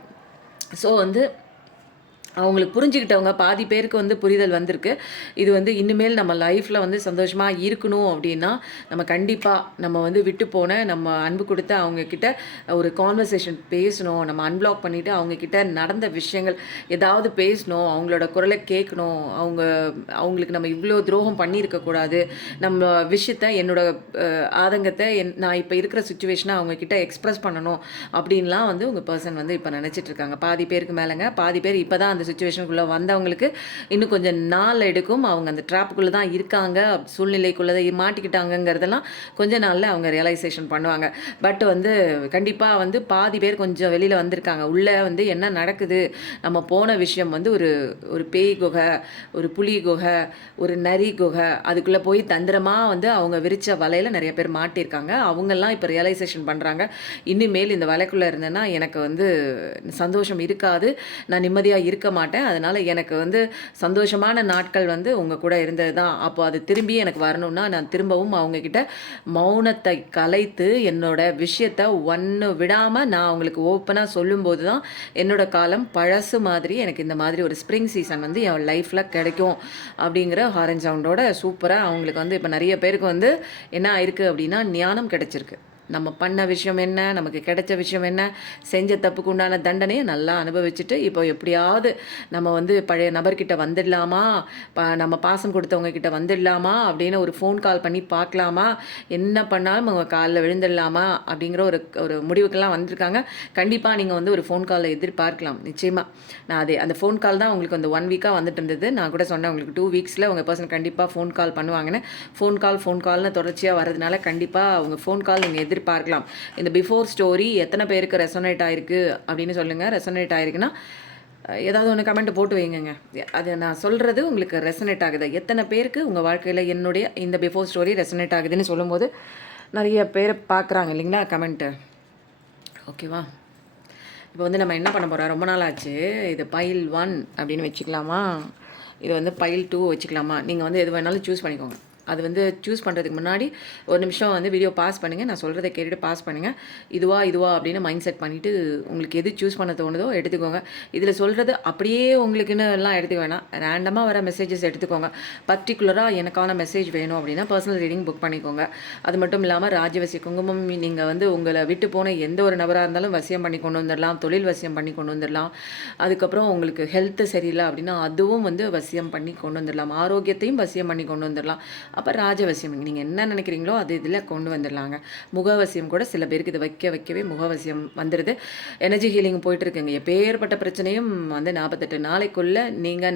ஸோ வந்து அவங்களுக்கு புரிஞ்சுக்கிட்டவங்க பாதி பேருக்கு வந்து புரிதல் வந்திருக்கு. இது வந்து இனிமேல் நம்ம லைஃப்பில் வந்து சந்தோஷமாக இருக்கணும் அப்படின்னா நம்ம கண்டிப்பாக நம்ம வந்து விட்டு போன நம்ம அன்பு கொடுத்து அவங்கக்கிட்ட ஒரு கான்வர்சேஷன் பேசணும். நம்ம அன்பிளாக் பண்ணிவிட்டு அவங்கக்கிட்ட நடந்த விஷயங்கள் ஏதாவது பேசணும், அவங்களோட குரலை கேட்கணும். அவங்களுக்கு நம்ம இவ்வளோ துரோகம் பண்ணியிருக்கக்கூடாது. நம்ம விஷயத்த என்னோட ஆதங்கத்தை நான் இப்போ இருக்கிற சுச்சுவேஷனை அவங்கக்கிட்ட எக்ஸ்ப்ரெஸ் பண்ணணும் அப்படின்லாம் வந்து உங்கள் பர்சன் வந்து இப்போ நினச்சிட்ருக்காங்க. பாதி பேருக்கு மேலேங்க, பாதி பேர் இப்போ தான் அந்த சுச்சுவேஷனுக்குள்ளே வந்தவங்களுக்கு இன்னும் கொஞ்சம் நாள் எடுக்கும். அவங்க அந்த ட்ராப்புக்குள்ளே தான் இருக்காங்க, சூழ்நிலைக்குள்ளே தான் மாட்டிக்கிட்டாங்கங்கிறதெல்லாம் கொஞ்ச நாளில் அவங்க ரியலைசேஷன் பண்ணுவாங்க. பட் வந்து கண்டிப்பாக வந்து பாதி பேர் கொஞ்சம் வெளியில் வந்திருக்காங்க. உள்ளே வந்து என்ன நடக்குது, நம்ம போன விஷயம் வந்து ஒரு ஒரு பேய் குகை, ஒரு புலி குகை, ஒரு நரி குகை, அதுக்குள்ளே போய் தந்திரமாக வந்து அவங்க விரித்த வலையில் நிறைய பேர் மாட்டியிருக்காங்க. அவங்கெல்லாம் இப்போ ரியலைசேஷன் பண்ணுறாங்க, இனிமேல் இந்த வலைக்குள்ளே இருந்தேன்னா எனக்கு வந்து சந்தோஷம் இருக்காது, நான் நிம்மதியாக இருக்க மாட்டேன். அதனால் எனக்கு வந்து சந்தோஷமான நாட்கள் வந்து உங்கள் கூட இருந்தது தான். அப்போ அது திரும்பி எனக்கு வரணும்னா நான் திரும்பவும் அவங்கக்கிட்ட மௌனத்தை கலைத்து என்னோட விஷயத்தை ஒன்று விடாமல் நான் அவங்களுக்கு ஓப்பனாக சொல்லும்போது தான் என்னோட காலம் பழசு மாதிரி எனக்கு இந்த மாதிரி ஒரு ஸ்ப்ரிங் சீசன் வந்து என் லைஃப்பில் கிடைக்கும் அப்படிங்கிற ஹாரன் சவுண்டோட சூப்பராக அவங்களுக்கு வந்து இப்போ நிறைய பேருக்கு வந்து என்ன ஆயிருக்கு அப்படின்னா ஞானம் கிடைச்சிருக்கு. நம்ம பண்ண விஷயம் என்ன, நமக்கு கிடைச்ச விஷயம் என்ன, செஞ்ச தப்புக்கு உண்டான தண்டனையை நல்லா அனுபவிச்சுட்டு இப்போ எப்படியாவது நம்ம வந்து பழைய நபர்கிட்ட வந்துடலாமா, நம்ம பாசம் கொடுத்தவங்க கிட்ட வந்துடலாமா அப்படின்னு ஒரு ஃபோன் கால் பண்ணி பார்க்கலாமா, என்ன பண்ணாலும் அவங்க காலில் விழுந்துடலாமா அப்படிங்கிற ஒரு ஒரு முடிவுக்கெல்லாம் வந்திருக்காங்க. கண்டிப்பாக நீங்கள் வந்து ஒரு ஃபோன் காலை எதிர்பார்க்கலாம் நிச்சயமாக. நான் அந்த ஃபோன் கால் தான் உங்களுக்கு அந்த 1 வீக்காக வந்துட்டு இருந்தது. நான் கூட சொன்னேன் உங்களுக்கு 2 வீக்ஸில் உங்கள் பர்சன் கண்டிப்பாக ஃபோன் கால் பண்ணுவாங்கன்னு. ஃபோன் கால்னு தொடர்ச்சியாக வரதுனால கண்டிப்பாக அவங்க ஃபோன் கால் நீங்கள் எதிர்பார்க்கலாம். இந்த பிஃபோர் ஸ்டோரி எத்தனை பேருக்கு ரெசனேட் ஆயிருக்கு அப்படின்னு சொல்லுங்கள். ரெசனேட் ஆயிருக்குன்னா ஏதாவது ஒன்று கமெண்ட் போட்டு வைங்க. அது நான் சொல்கிறது உங்களுக்கு ரெசனேட் ஆகுது. எத்தனை பேருக்கு உங்கள் வாழ்க்கையில் என்னுடைய இந்த பிஃபோர் ஸ்டோரி ரெசனேட் ஆகுதுன்னு சொல்லும்போது நிறைய பேர் பார்க்குறாங்க இல்லைங்களா கமெண்ட்டு. ஓகேவா, இப்போ வந்து நம்ம என்ன பண்ண போகிறோம், ரொம்ப நாள் ஆச்சு. இது பைல் 1 அப்படின்னு வச்சுக்கலாமா, இது வந்து பைல் 2 வச்சுக்கலாமா, நீங்கள் வந்து எது வேணாலும் சூஸ் பண்ணிக்கோங்க. அது வந்து சூஸ் பண்ணுறதுக்கு முன்னாடி ஒரு நிமிஷம் வந்து வீடியோ பாஸ் பண்ணுங்கள், நான் சொல்கிறத கேட்டுட்டு பாஸ் பண்ணுங்கள். இதுவா அப்படின்னு மைண்ட் செட் பண்ணிவிட்டு உங்களுக்கு எது சூஸ் பண்ண தோணுதோ எடுத்துக்கோங்க. இதில் சொல்கிறது அப்படியே உங்களுக்குன்னு எல்லாம் எடுத்துக்க வேணாம், ரேண்டமாக வர மெசேஜஸ் எடுத்துக்கோங்க. பர்டிகுலராக எனக்கான மெசேஜ் வேணும் அப்படின்னா பர்சனல் ரீடிங் புக் பண்ணிக்கோங்க. அது மட்டும் இல்லாமல் ராஜவசிய குங்குமம் நீங்கள் வந்து உங்களை விட்டு போன எந்த ஒரு நபராக இருந்தாலும் வசியம் பண்ணி கொண்டு வந்துடலாம், தொழில் வசியம் பண்ணி கொண்டு வந்துடலாம். அதுக்கப்புறம் உங்களுக்கு ஹெல்த்து சரியில்லை அப்படின்னா அதுவும் வந்து வசியம் பண்ணி கொண்டு வந்துடலாம். ஆரோக்கியத்தையும் வசியம் பண்ணி கொண்டு வந்துடலாம். அப்போ ராஜவசியம் நீங்கள் என்ன நினைக்கிறீங்களோ அது இதில் கொண்டு வந்துடலாங்க. முகவசியம் கூட சில பேருக்கு இது வைக்கவே முகவசியம் வந்துடுது. எனர்ஜி ஹீலிங் போயிட்டுருக்குங்க. எப்பேற்பட்ட பிரச்சனையும் வந்து 48 நாளைக்குள்ளே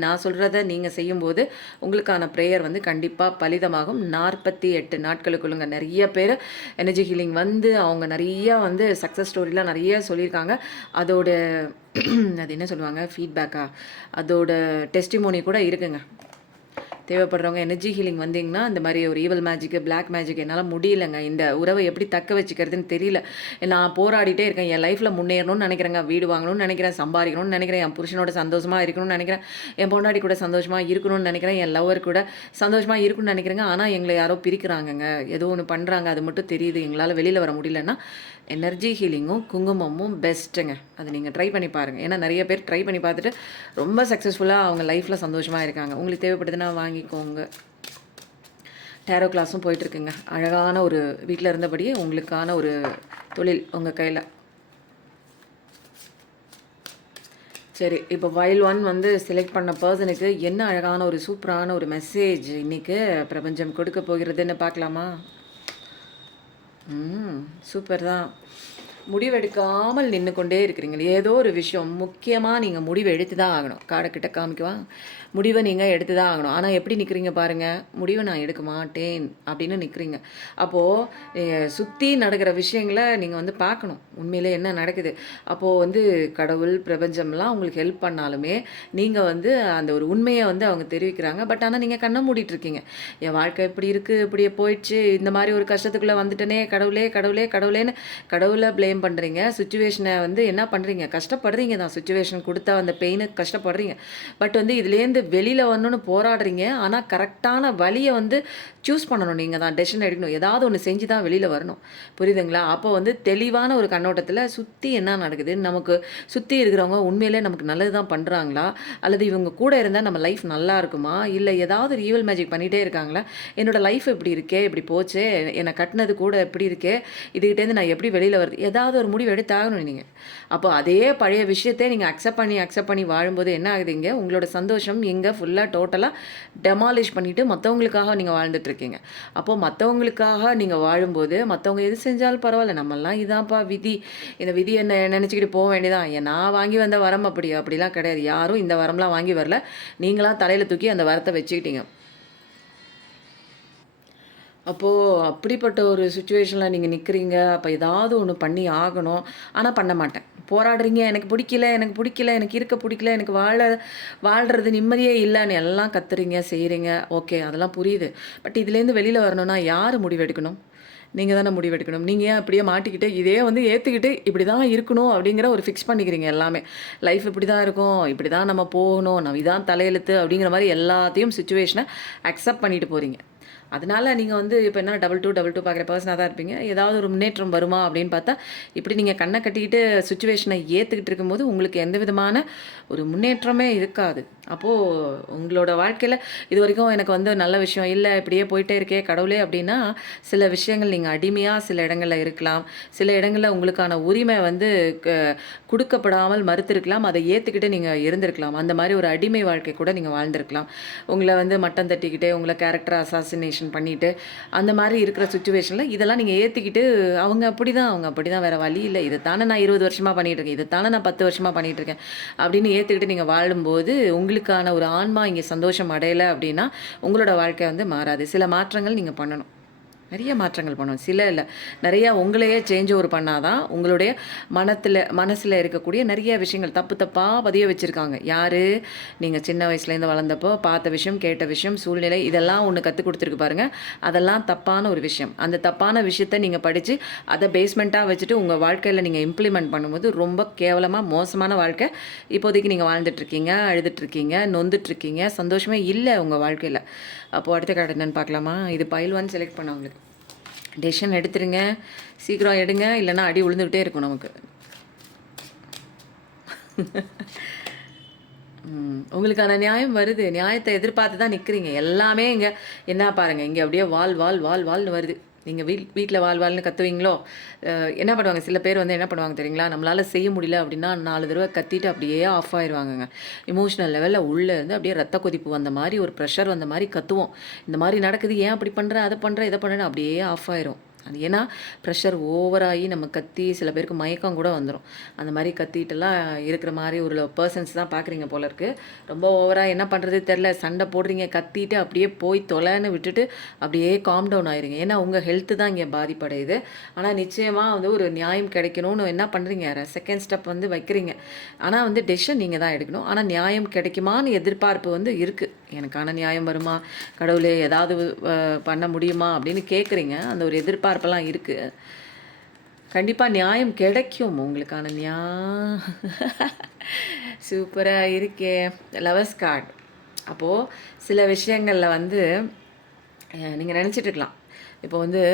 நான் சொல்கிறத நீங்கள் செய்யும்போது உங்களுக்கான ப்ரேயர் வந்து கண்டிப்பாக பலிதமாகும். 48 நாட்களுக்குள்ளுங்க. நிறைய பேர் எனர்ஜி ஹீலிங் வந்து அவங்க நிறையா வந்து சக்ஸஸ் ஸ்டோரிலாம் நிறைய சொல்லியிருக்காங்க. அதோட அது என்ன சொல்லுவாங்க, ஃபீட்பேக்கா, அதோட டெஸ்டிமோனி கூட இருக்குங்க. தேவைப்படுறவங்க எனர்ஜி ஹீலிங் வந்தீங்கன்னா இந்த மாதிரி ஒரு ஈவல் மேஜிக்கு, பிளாக் மேஜிக் என்னால் முடியலைங்க. இந்த உறவை எப்படி தக்க வச்சுக்கிறதுன்னு தெரியல. நான் போராடிட்டே இருக்கேன். என் லைஃப்பில் முன்னேறணும்னு நினைக்கிறேங்க, வீடு வாங்கணும்னு நினைக்கிறேன், சம்பாதிக்கணும்னு நினைக்கிறேன், என் புருஷனோட சந்தோஷமாக இருக்கணும்னு நினைக்கிறேன், என் பொண்டாடி கூட சந்தோஷமாக இருக்கணும்னு நினைக்கிறேன், என் லவ்வர் கூட சந்தோஷமாக இருக்கணும்னு நினைக்கிறேங்க. ஆனால் எங்களை யாரோ பிரிக்கிறாங்கங்க, ஏதோ ஒன்று பண்ணுறாங்க, அது மட்டும் தெரியுது. எங்களால் வெளியில் வர முடியலன்னா எனர்ஜி ஹீலிங்கும் குங்குமமும் பெஸ்ட்டுங்க. அது நீங்கள் ட்ரை பண்ணி பாருங்கள். ஏன்னா நிறைய பேர் ட்ரை பண்ணி பார்த்துட்டு ரொம்ப சக்ஸஸ்ஃபுல்லாக அவங்க லைஃப்பில் சந்தோஷமாக இருக்காங்க. உங்களுக்கு தேவைப்படுதுன்னா வாங்கிக்கோங்க. டேரோ கிளாஸும் போயிட்டுருக்குங்க. அழகான ஒரு வீட்டில் இருந்தபடியே உங்களுக்கான ஒரு தொழில் உங்கள் கையில். சரி, இப்போ வைல் 1 வந்து செலக்ட் பண்ண பர்சனுக்கு என்ன அழகான ஒரு சூப்பரான ஒரு மெசேஜ் இன்றைக்கி பிரபஞ்சம் கொடுக்க போகிறதுன்னு பார்க்கலாமா? சூப்பர் தான். முடிவெடுக்காமல் நின்று கொண்டே இருக்கிறீங்களே, ஏதோ ஒரு விஷயம் முக்கியமாக நீங்கள் முடிவு எடுத்து தான் ஆகணும். காடைக்கிட்ட காமிக்குவா, முடிவை நீங்கள் எடுத்து தான் ஆகணும். ஆனால் எப்படி நிற்கிறீங்க பாருங்கள், முடிவை நான் எடுக்க மாட்டேன் அப்படின்னு நிற்கிறீங்க. அப்போது சுற்றி நடக்கிற விஷயங்களை நீங்கள் வந்து பார்க்கணும், உண்மையிலே என்ன நடக்குது. அப்போது வந்து கடவுள் பிரபஞ்சம்லாம் உங்களுக்கு ஹெல்ப் பண்ணாலுமே நீங்கள் வந்து அந்த ஒரு உண்மையை வந்து அவங்க தெரிவிக்கிறாங்க. பட் ஆனால் நீங்கள் கண்ணை மூடிட்டு இருக்கீங்க. என் வாழ்க்கை இப்படி இருக்குது, இப்படியே போயிடுச்சு, இந்த மாதிரி ஒரு கஷ்டத்துக்குள்ளே வந்துட்டனே, கடவுளேன்னு கடவுளை ப்ளேம் பண்ணுறீங்க. சுச்சுவேஷனை வந்து என்ன பண்ணுறீங்க, கஷ்டப்படுறீங்க தான். சுச்சுவேஷன் கொடுத்தா அந்த பெயினுக்கு கஷ்டப்படுறீங்க. பட் வந்து இதுலேருந்து வெளியில் வரணும்னு போராடுறீங்க. ஆனால் கரெக்டான வழியை வந்து சூஸ் பண்ணணும். நீங்கள் தான் டெசிஷன் எடுக்கணும். ஏதாவது ஒன்று செஞ்சு தான் வெளியில் வரணும். புரியுதுங்களா? அப்போ வந்து தெளிவான ஒரு கண்ணோட்டத்தில் சுற்றி என்ன நடக்குது, நமக்கு சுற்றி இருக்கிறவங்க உண்மையிலே நமக்கு நல்லது தான் பண்ணுறாங்களா, அல்லது இவங்க கூட இருந்தால் நம்ம லைஃப் நல்லா இருக்குமா, இல்லை ஏதாவது ஒரு ஈவல் மேஜிக் பண்ணிகிட்டே இருக்காங்களா, என்னோடய லைஃப் இப்படி இருக்கே, இப்படி போச்சே, என்னை கட்டினது கூட எப்படி இருக்கே, இதுகிட்டேருந்து நான் எப்படி வெளியில் வருது, ஏதாவது ஏதாவது ஒரு முடிவு எடுத்தாகணும் நீங்கள். அப்போ அதே பழைய விஷயத்தை நீங்கள் அக்செப்ட் பண்ணி வாழும்போது என்ன ஆகுதுங்க, உங்களோட சந்தோஷம் எங்கே ஃபுல்லாக டோட்டலாக டெமாலிஷ் பண்ணிவிட்டு மற்றவங்களுக்காக நீங்கள் வாழ்ந்துட்டுருக்கீங்க. அப்போது மற்றவங்களுக்காக நீங்கள் வாழும்போது மற்றவங்க எது செஞ்சாலும் பரவாயில்ல, நம்மலாம் இதான்ப்பா விதி, இந்த விதி என்ன நினச்சிக்கிட்டு போக வேண்டியதான். நான் வாங்கி வந்த வரம் அப்படிலாம் கிடையாது. யாரும் இந்த வரம்லாம் வாங்கி வரல, நீங்களாம் தலையில் தூக்கி அந்த வரத்தை வச்சுக்கிட்டீங்க. அப்போது அப்படிப்பட்ட ஒரு சுச்சுவேஷனில் நீங்கள் நிற்கிறீங்க. அப்போ ஏதாவது ஒன்று பண்ணி ஆகணும். ஆனால் பண்ண மாட்டேன். போராடுறீங்க, எனக்கு பிடிக்கல, எனக்கு இருக்க பிடிக்கல, எனக்கு வாழ்கிறது நிம்மதியே இல்லைன்னு எல்லாம் கத்துறீங்க, செய்கிறீங்க. ஓகே, அதெல்லாம் புரியுது. பட் இதுலேருந்து வெளியில் வரணும்னா யார் முடிவெடுக்கணும்? நீங்கள் தானே முடிவெடுக்கணும். நீங்கள் ஏன் அப்படியே மாட்டிக்கிட்டு இதே வந்து ஏற்றுக்கிட்டு இப்படி தான் இருக்கணும் அப்படிங்கிற ஒரு ஃபிக்ஸ் பண்ணிக்கிறீங்க எல்லாமே. லைஃப் இப்படி தான் இருக்கும், இப்படி தான் நம்ம போகணும், நம்ம இதான் தலையெழுத்து அப்படிங்கிற மாதிரி எல்லாத்தையும் சுச்சுவேஷனை அக்செப்ட் பண்ணிட்டு போகிறீங்க. அதனால நீங்கள் வந்து இப்போ என்ன டபுள் டூ பார்க்குற பர்சனாக தான் இருப்பீங்க. ஏதாவது ஒரு முன்னேற்றம் வருமா அப்படின்னு பார்த்தா, இப்படி நீங்கள் கண்ணை கட்டிக்கிட்டு சுச்சுவேஷனை ஏற்றுக்கிட்டு இருக்கும்போது உங்களுக்கு எந்த விதமான ஒரு முன்னேற்றமே இருக்காது. அப்போது உங்களோட வாழ்க்கையில் இது வரைக்கும் எனக்கு வந்து நல்ல விஷயம் இல்லை, இப்படியே போயிட்டே இருக்கே கடவுளே அப்படின்னா, சில விஷயங்கள் நீங்கள் அடிமையாக சில இடங்களில் இருக்கலாம். சில இடங்களில் உங்களுக்கான உரிமை வந்து கொடுக்கப்படாமல் மறுத்திருக்கலாம். அதை ஏற்றுக்கிட்டு நீங்கள் இருந்திருக்கலாம். அந்த மாதிரி ஒரு அடிமை வாழ்க்கை கூட நீங்கள் வாழ்ந்திருக்கலாம். உங்களை வந்து மட்டம் தட்டிக்கிட்டு, உங்களை கேரக்டர் அசாசினேஷன் பண்ணிட்டு அந்த மாதிரி இருக்கிற சுச்சுவேஷனில் இதெல்லாம் நீங்கள் ஏற்றிக்கிட்டு அவங்க அப்படி தான் வேறு வழி இல்லை, இதைத்தானே நான் 20 வருஷமாக பண்ணிகிட்ருக்கேன், இதைத்தானே நான் 10 வருஷமாக பண்ணிகிட்ருக்கேன் அப்படின்னு ஏற்றுக்கிட்டு நீங்கள் வாழும்போது உங்களுக்கான ஒரு ஆன்மா இங்கே சந்தோஷம் அடையலை அப்படின்னா உங்களோட வாழ்க்கை வந்து மாறாது. சில மாற்றங்கள் நீங்கள் பண்ணணும், நிறைய மாற்றங்கள் பண்ணணும். சில இல்லை, நிறையா உங்களையே சேஞ்ச் ஓவர் பண்ணாதான் உங்களுடைய மனசில் இருக்கக்கூடிய நிறைய விஷயங்கள் தப்பாக பதிய வச்சுருக்காங்க. யார்? நீங்கள் சின்ன வயசுலேருந்து வளர்ந்தப்போ பார்த்த விஷயம், கேட்ட விஷயம், சூழ்நிலை, இதெல்லாம் ஒன்று கற்றுக் கொடுத்துருக்கு பாருங்கள். அதெல்லாம் தப்பான ஒரு விஷயம். அந்த தப்பான விஷயத்தை நீங்கள் படித்து அதை பேஸ்மெண்ட்டாக வச்சுட்டு உங்கள் வாழ்க்கையில் நீங்கள் இம்ப்ளிமெண்ட் பண்ணும்போது ரொம்ப கேவலமாக மோசமான வாழ்க்கை இப்போதைக்கு நீங்கள் வாழ்ந்துட்டுருக்கீங்க, அழுதுட்ருக்கீங்க, நொந்துட்ருக்கீங்க, சந்தோஷமே இல்லை உங்கள் வாழ்க்கையில். அப்போது அடுத்த கார்டு என்னென்னு பார்க்கலாமா? இது பைல் 1 செலக்ட் பண்ணவங்களுக்கு டெசிஷன் எடுத்துருங்க, சீக்கிரம் எடுங்க, இல்லைன்னா அடி விழுந்துக்கிட்டே இருக்கும் நமக்கு. உங்களுக்கான நியாயம் வருது, நியாயத்தை எதிர்பார்த்து தான் நிற்கிறீங்க. எல்லாமே இங்கே என்ன பாருங்கள், இங்கே அப்படியே வாழ்னு வருது. நீங்கள் வீட்டில் வாழ்னு கத்துவீங்களோ, என்ன பண்ணுவாங்க சில பேர் வந்து என்ன பண்ணுவாங்க தெரியுங்களா, நம்மளால் செய்ய முடியல அப்படின்னா 4 தடவை கத்திட்டு அப்படியே ஆஃப் ஆயிடுவாங்கங்க. இமோஷனல் லெவலில் உள்ளே இருந்து அப்படியே ரத்த கொதிப்பு வந்த மாதிரி, ஒரு ப்ரெஷர் வந்த மாதிரி கத்துவோம். இந்த மாதிரி நடக்குது, ஏன் அப்படி பண்ணுறேன், அதை பண்ணுறேன், இதை பண்ணுறேன்னு அப்படியே ஆஃப் ஆயிரும். அது ஏன்னா ப்ரெஷர் ஓவராகி நம்ம கத்தி சில பேருக்கு மயக்கம் கூட வந்துடும். அந்த மாதிரி கத்திட்டெல்லாம் இருக்கிற மாதிரி ஒரு பர்சன்ஸ் தான் பார்க்குறீங்க போல இருக்குது. ரொம்ப ஓவராக என்ன பண்ணுறது தெரில, சண்டை போடுறீங்க, கத்திட்டு அப்படியே போய் தொலைன்னு விட்டுட்டு அப்படியே காம் டவுன் ஆயிருங்க. ஏன்னா உங்கள் ஹெல்த்து தான் இங்கே பாதிப்படையுது. ஆனால் நிச்சயமாக வந்து ஒரு நியாயம் கிடைக்கணும்னு என்ன பண்ணுறீங்க, செகண்ட் ஸ்டெப் வந்து வைக்கிறீங்க. ஆனால் வந்து டெசிஷன் நீங்கள் தான் எடுக்கணும். ஆனால் நியாயம் கிடைக்குமான்னு எதிர்பார்ப்பு வந்து இருக்குது. எனக்கான நியாயம் வருமா, கடவுளே ஏதாவது பண்ண முடியுமா அப்படின்னு கேட்குறீங்க. அந்த ஒரு எதிர்பார்ப்பெல்லாம் இருக்குது. கண்டிப்பாக நியாயம் கிடைக்கும் உங்களுக்கான சூப்பராக இருக்கே லவர்ஸ் கார்டு. அப்போது சில விஷயங்களில் வந்து நீங்கள் நினச்சிட்ருக்கலாம், இப்போ வந்து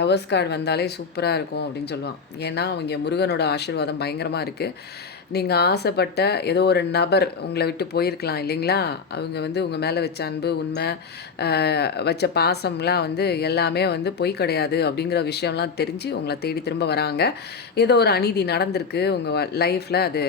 லவர்ஸ் கார்டு வந்தாலே சூப்பராக இருக்கும் அப்படின்னு சொல்லுவான். ஏன்னா அவங்க முருகனோட ஆசீர்வாதம் பயங்கரமாக இருக்குது. நீங்கள் ஆசைப்பட்ட ஏதோ ஒரு நபர் உங்களை விட்டு போயிருக்கலாம் இல்லைங்களா, அவங்க வந்து உங்கள் மேலே வச்ச அன்பு, உண்மை, வச்ச பாசம்லாம் வந்து எல்லாமே வந்து பொய் கிடையாது அப்படிங்கிற விஷயம்லாம் தெரிஞ்சு உங்களை தேடி திரும்ப வராங்க. ஏதோ ஒரு அநீதி நடந்திருக்கு உங்கள் லைஃப்பில், அது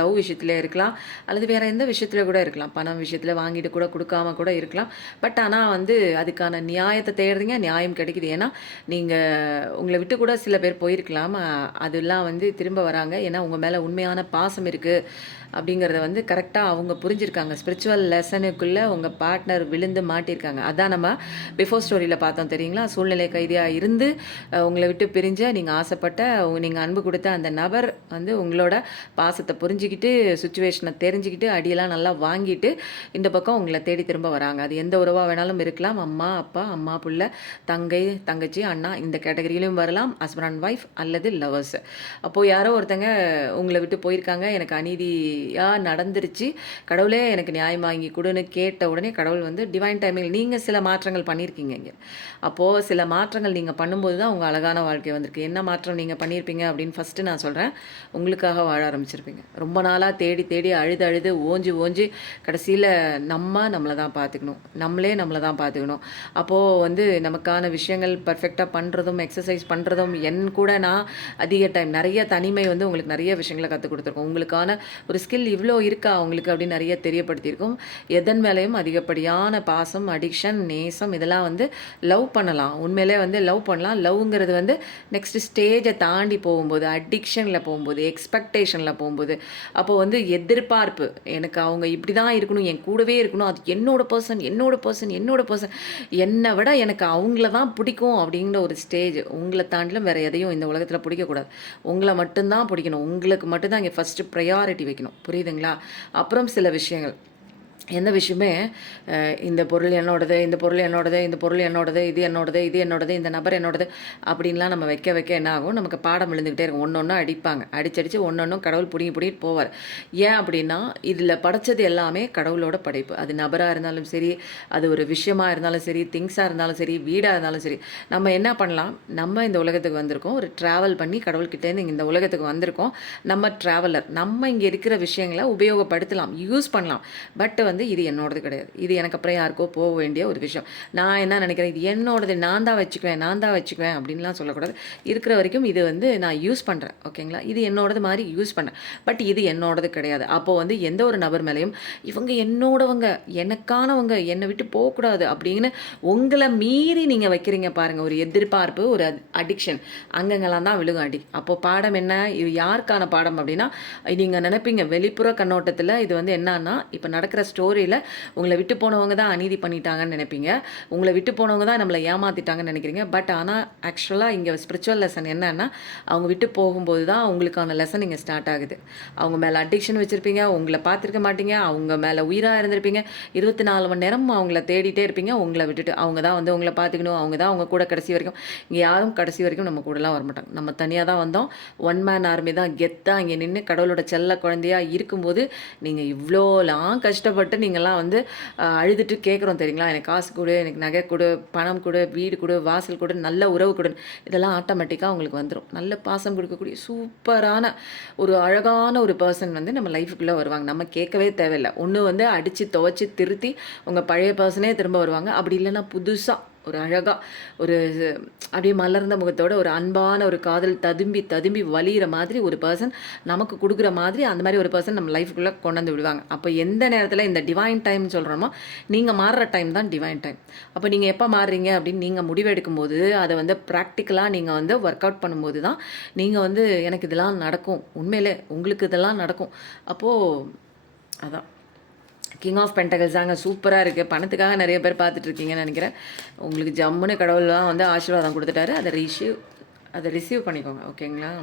லவ் விஷயத்துல இருக்கலாம், அல்லது வேறு எந்த விஷயத்துல கூட இருக்கலாம், பணம் விஷயத்தில் வாங்கிட்டு கூட கொடுக்காம கூட இருக்கலாம். பட் ஆனால் வந்து அதுக்கான நியாயத்தை தேடுறீங்க, நியாயம் கிடைக்குது. ஏன்னா நீங்கள் உங்களை விட்டு கூட சில பேர் போயிருக்கலாம், அதெல்லாம் வந்து திரும்ப வராங்க. ஏன்னா உங்கள் மேலே உண்மையான பாசம் இருக்குது அப்படிங்கிறத வந்து கரெக்டாக அவங்க புரிஞ்சிருக்காங்க. ஸ்பிரிச்சுவல் லெசனுக்குள்ளே உங்கள் பார்ட்னர் விழுந்து மாட்டியிருக்காங்க. அதான் நம்ம பிஃபோர் ஸ்டோரியில் பார்த்தோம் தெரியுங்களா, சூழ்நிலை கைதியாக இருந்து உங்களை விட்டு பிரிஞ்ச நீங்கள் ஆசைப்பட்ட நீங்கள் அன்பு கொடுத்த அந்த நபர் வந்து உங்களோட பாசத்தை புரிஞ்சுக்கிட்டு, சுச்சுவேஷனை தெரிஞ்சுக்கிட்டு, அடியெல்லாம் நல்லா வாங்கிட்டு இந்த பக்கம் உங்களை தேடி திரும்ப வராங்க. அது எந்த உறவாக வேணாலும் இருக்கலாம், அம்மா அப்பா, அம்மா புள்ள, தங்கை தங்கச்சி, அண்ணா, இந்த கேட்டகரியிலையும் வரலாம், ஹஸ்பண்ட் அண்ட் ஒய்ஃப் அல்லது லவர்ஸ். அப்போது யாரோ ஒருத்தங்க உங்களை விட்டு போய் போயிருக்காங்க. எனக்கு அநீதியா நடந்துருச்சு. கடவுளே எனக்கு நியாயம் வாங்கி குடுன்னு கேட்ட உடனே கடவுள் வந்து டிவைன் டைமிங் நீங்க சில மாற்றங்கள் பண்ணியிருக்கீங்க இங்க. அப்போ சில மாற்றங்கள் நீங்க பண்ணும்போது தான் உங்க அழகான வாழ்க்கை வந்திருக்கு. என்ன மாற்றம் நீங்க பண்ணியிருப்பீங்க அப்படின்னு ஃபர்ஸ்ட்டு நான் சொல்றேன். உங்களுக்காக வாழ ஆரம்பிச்சிருப்பீங்க. ரொம்ப நாளா தேடி தேடி அழுது அழுது ஓஞ்சு ஓஞ்சு கடைசியில நம்மள தான் பார்த்துக்கணும். நம்மள தான் பார்த்துக்கணும். அப்போது வந்து நமக்கான விஷயங்கள் பர்ஃபெக்ட்டா பண்ணுறதும், எக்ஸர்சைஸ் பண்ணுறதும், என் கூட நான் அதிக டைம் நெறைய தனிமை வந்து உங்களுக்கு நெறைய விஷயங்கள கத்துக் குடுத்துருக்கும். உங்களுக்கான ஒரு ஸ்கில் இவ்ளோ இருக்கா உங்களுக்கு அப்படின்னு நெறைய தெரியப்படுத்தியிருக்கும். எதன் மேலயும் அதிகப்படியான பாசம், அடிக்ஷன், நேசம் இதெல்லாம் வந்து லவ் பண்ணலாம். உண்மையிலே வந்து லவ் பண்ணலாம். லவ்ங்கிறது வந்து நெக்ஸ்ட் ஸ்டேஜை தாண்டி போகும்போது, அடிக்ஷனில் போகும்போது, எக்ஸ்பெக்டேஷனில் போகும்போது, அப்போ வந்து எதிர்பார்ப்பு எனக்கு அவங்க இப்படி தான் இருக்கணும், என் கூடவே இருக்கணும், அது என்னோட பர்சன் என்னோட பர்சன் என்னோட பர்சன் என்னை விட எனக்கு அவங்கள தான் பிடிக்கும் அப்படிங்கிற ஒரு ஸ்டேஜ். உங்களை தாண்டிலும் வேறு எதையும் இந்த உலகத்தில் பிடிக்கக்கூடாது. உங்களை மட்டும்தான் பிடிக்கணும். உங்களுக்கு மட்டும்தான் இங்கே ஃபஸ்ட்டு ப்ரையாரிட்டி வைக்கணும். புரியுதுங்களா? அப்புறம் சில விஷயங்கள் எந்த விஷயமே இந்த பொருள் என்னோடது, இந்த பொருள் என்னோடது, இந்த பொருள் என்னோடது, இது என்னோடது, இது என்னோடது, இந்த நபர் என்னோடது அப்படின்லாம் நம்ம வைக்க வைக்க என்ன ஆகும், நமக்கு பாடம் விழுந்துக்கிட்டே இருக்கும். ஒன்றொன்னா அடிப்பாங்க. அடிச்சடிச்சு ஒன்றொன்றும் கடவுள் பிடுங்கி பிடிங்கிட்டு போவார். ஏன் அப்படின்னா, இதில் படைச்சது எல்லாமே கடவுளோட படைப்பு. அது நபராக இருந்தாலும் சரி, அது ஒரு விஷயமா இருந்தாலும் சரி, திங்ஸாக இருந்தாலும் சரி, வீடாக இருந்தாலும் சரி, நம்ம என்ன பண்ணலாம், நம்ம இந்த உலகத்துக்கு வந்திருக்கோம். ஒரு ட்ராவல் பண்ணி கடவுள்கிட்டேருந்து இந்த உலகத்துக்கு வந்திருக்கோம். நம்ம ட்ராவலர். நம்ம இங்கே இருக்கிற விஷயங்களை உபயோகப்படுத்தலாம், யூஸ் பண்ணலாம். பட் வந்து இது என்னோடது கிடையாது. இது எனக்கு அப்புறம் யாருக்கோ போக வேண்டிய ஒரு விஷயம். நான் என்ன நினைக்கிறேன், இது என்னோடது, நான் தான் வச்சுக்குவேன் அப்படின்லாம் சொல்லக்கூடாது. இருக்கிற வரைக்கும் இது வந்து நான் யூஸ் பண்ணுறேன். ஓகேங்களா? இது என்னோடது மாதிரி யூஸ் பண்ணேன். பட் இது என்னோடது கிடையாது. அப்போது வந்து எந்த ஒரு நபர் மேலேயும் இவங்க என்னோடவங்க, எனக்கானவங்க, என்னை விட்டு போகக்கூடாது அப்படின்னு உங்களை மீறி நீங்கள் வைக்கிறீங்க பாருங்கள். ஒரு எதிர்பார்ப்பு, ஒரு அடிக்ஷன், அங்கங்கெல்லாம் தான் விழுகும் அடி. அப்போது பாடம் என்ன, இது யாருக்கான பாடம் அப்படின்னா, நீங்கள் நினைப்பீங்க வெளிப்புற கண்ணோட்டத்தில் இது வந்து என்னன்னா, இப்போ நடக்கிற ஸ்டோரியில் உங்களை விட்டு போனவங்க தான் அநீதி பண்ணிட்டாங்கன்னு நினைப்பீங்க. உங்களை விட்டு போனவங்க தான் நம்மளை ஏமாற்றிட்டாங்கன்னு நினைக்கிறீங்க. பட் ஆனால் ஆக்சுவலாக இங்கே ஸ்பிரிச்சுவல் லெசன் என்னன்னா, அவங்க விட்டு போகும்போது தான் உங்களுக்கான லெசன் இங்கே ஸ்டார்ட் ஆகுது. அவங்க மேலே அடிக்ஷன் வச்சுருப்பீங்க, உங்களை பார்த்துருக்க மாட்டீங்க, அவங்க மேலே உயிராக இருந்திருப்பீங்க, 24 மணி நேரம் அவங்கள தேடிட்டே இருப்பீங்க. உங்களை விட்டுட்டு அவங்க தான் வந்து உங்களை பார்த்துக்கணும், அவங்க தான் அவங்க கூட கடைசி வரைக்கும். இங்கே யாரும் கடைசி வரைக்கும் நம்ம கூடலாம் வரமாட்டாங்க. நம்ம தனியாக தான் வந்தோம். ஒன் மேன் ஆர்மி தான் கெத்தாக இங்கே நின்று கடவுளோட செல்ல குழந்தையாக இருக்கும்போது நீங்கள் இவ்வளோலாம் கஷ்டப்பட்டு நீங்கள்லாம் வந்து அழுதுட்டு கேட்குறோம் தெரியுங்களா, எனக்கு காசு கொடு, எனக்கு நகை கொடு, பணம் கொடு, வீடு கொடு, வாசல் கொடு, நல்ல உறவு கொடு, இதெல்லாம் ஆட்டோமேட்டிக்காக உங்களுக்கு வந்துடும். நல்ல பாசம் கொடுக்கக்கூடிய சூப்பரான ஒரு அழகான ஒரு பர்சன் வந்து நம்ம லைஃபுக்குள்ளே வருவாங்க. நம்ம கேட்கவே தேவையில்லை. ஒன்று வந்து அடித்து துவைச்சி திருத்தி உங்கள் பழைய பர்சனே திரும்ப வருவாங்க. அப்படி இல்லைன்னா புதுசாக ஒரு அழகாக ஒரு அப்படியே மலர்ந்த முகத்தோட ஒரு அன்பான ஒரு காதல் ததும்பி ததும்பி வலிகிற மாதிரி ஒரு பர்சன் நமக்கு கொடுக்குற மாதிரி அந்த மாதிரி ஒரு பர்சன் நம்ம லைஃபுக்குள்ளே கொண்டு வந்து விடுவாங்க. அப்போ எந்த நேரத்தில் இந்த டிவைன் டைம்னு சொல்கிறோமோ, நீங்கள் மாறுற டைம் தான் டிவைன் டைம். அப்போ நீங்கள் எப்போ மாறுறீங்க அப்படின்னு நீங்கள் முடிவெடுக்கும்போது, அதை வந்து ப்ராக்டிக்கலாக நீங்கள் வந்து ஒர்க் அவுட் பண்ணும்போது தான் நீங்கள் வந்து எனக்கு இதெல்லாம் நடக்கும், உண்மையிலே உங்களுக்கு இதெல்லாம் நடக்கும். அப்போது அதான் கிங் ஆஃப் பென்டகல்ஸ் தாங்க, சூப்பராக இருக்குது. பணத்துக்காக நிறைய பேர் பார்த்துட்ருக்கீங்கன்னு நினைக்கிறேன். உங்களுக்கு ஜம்முன்னு கடவுள்லாம் வந்து ஆசீர்வாதம் கொடுத்துட்டாரு. அதை ரிசீவ் பண்ணிக்கோங்க. ஓகேங்களா?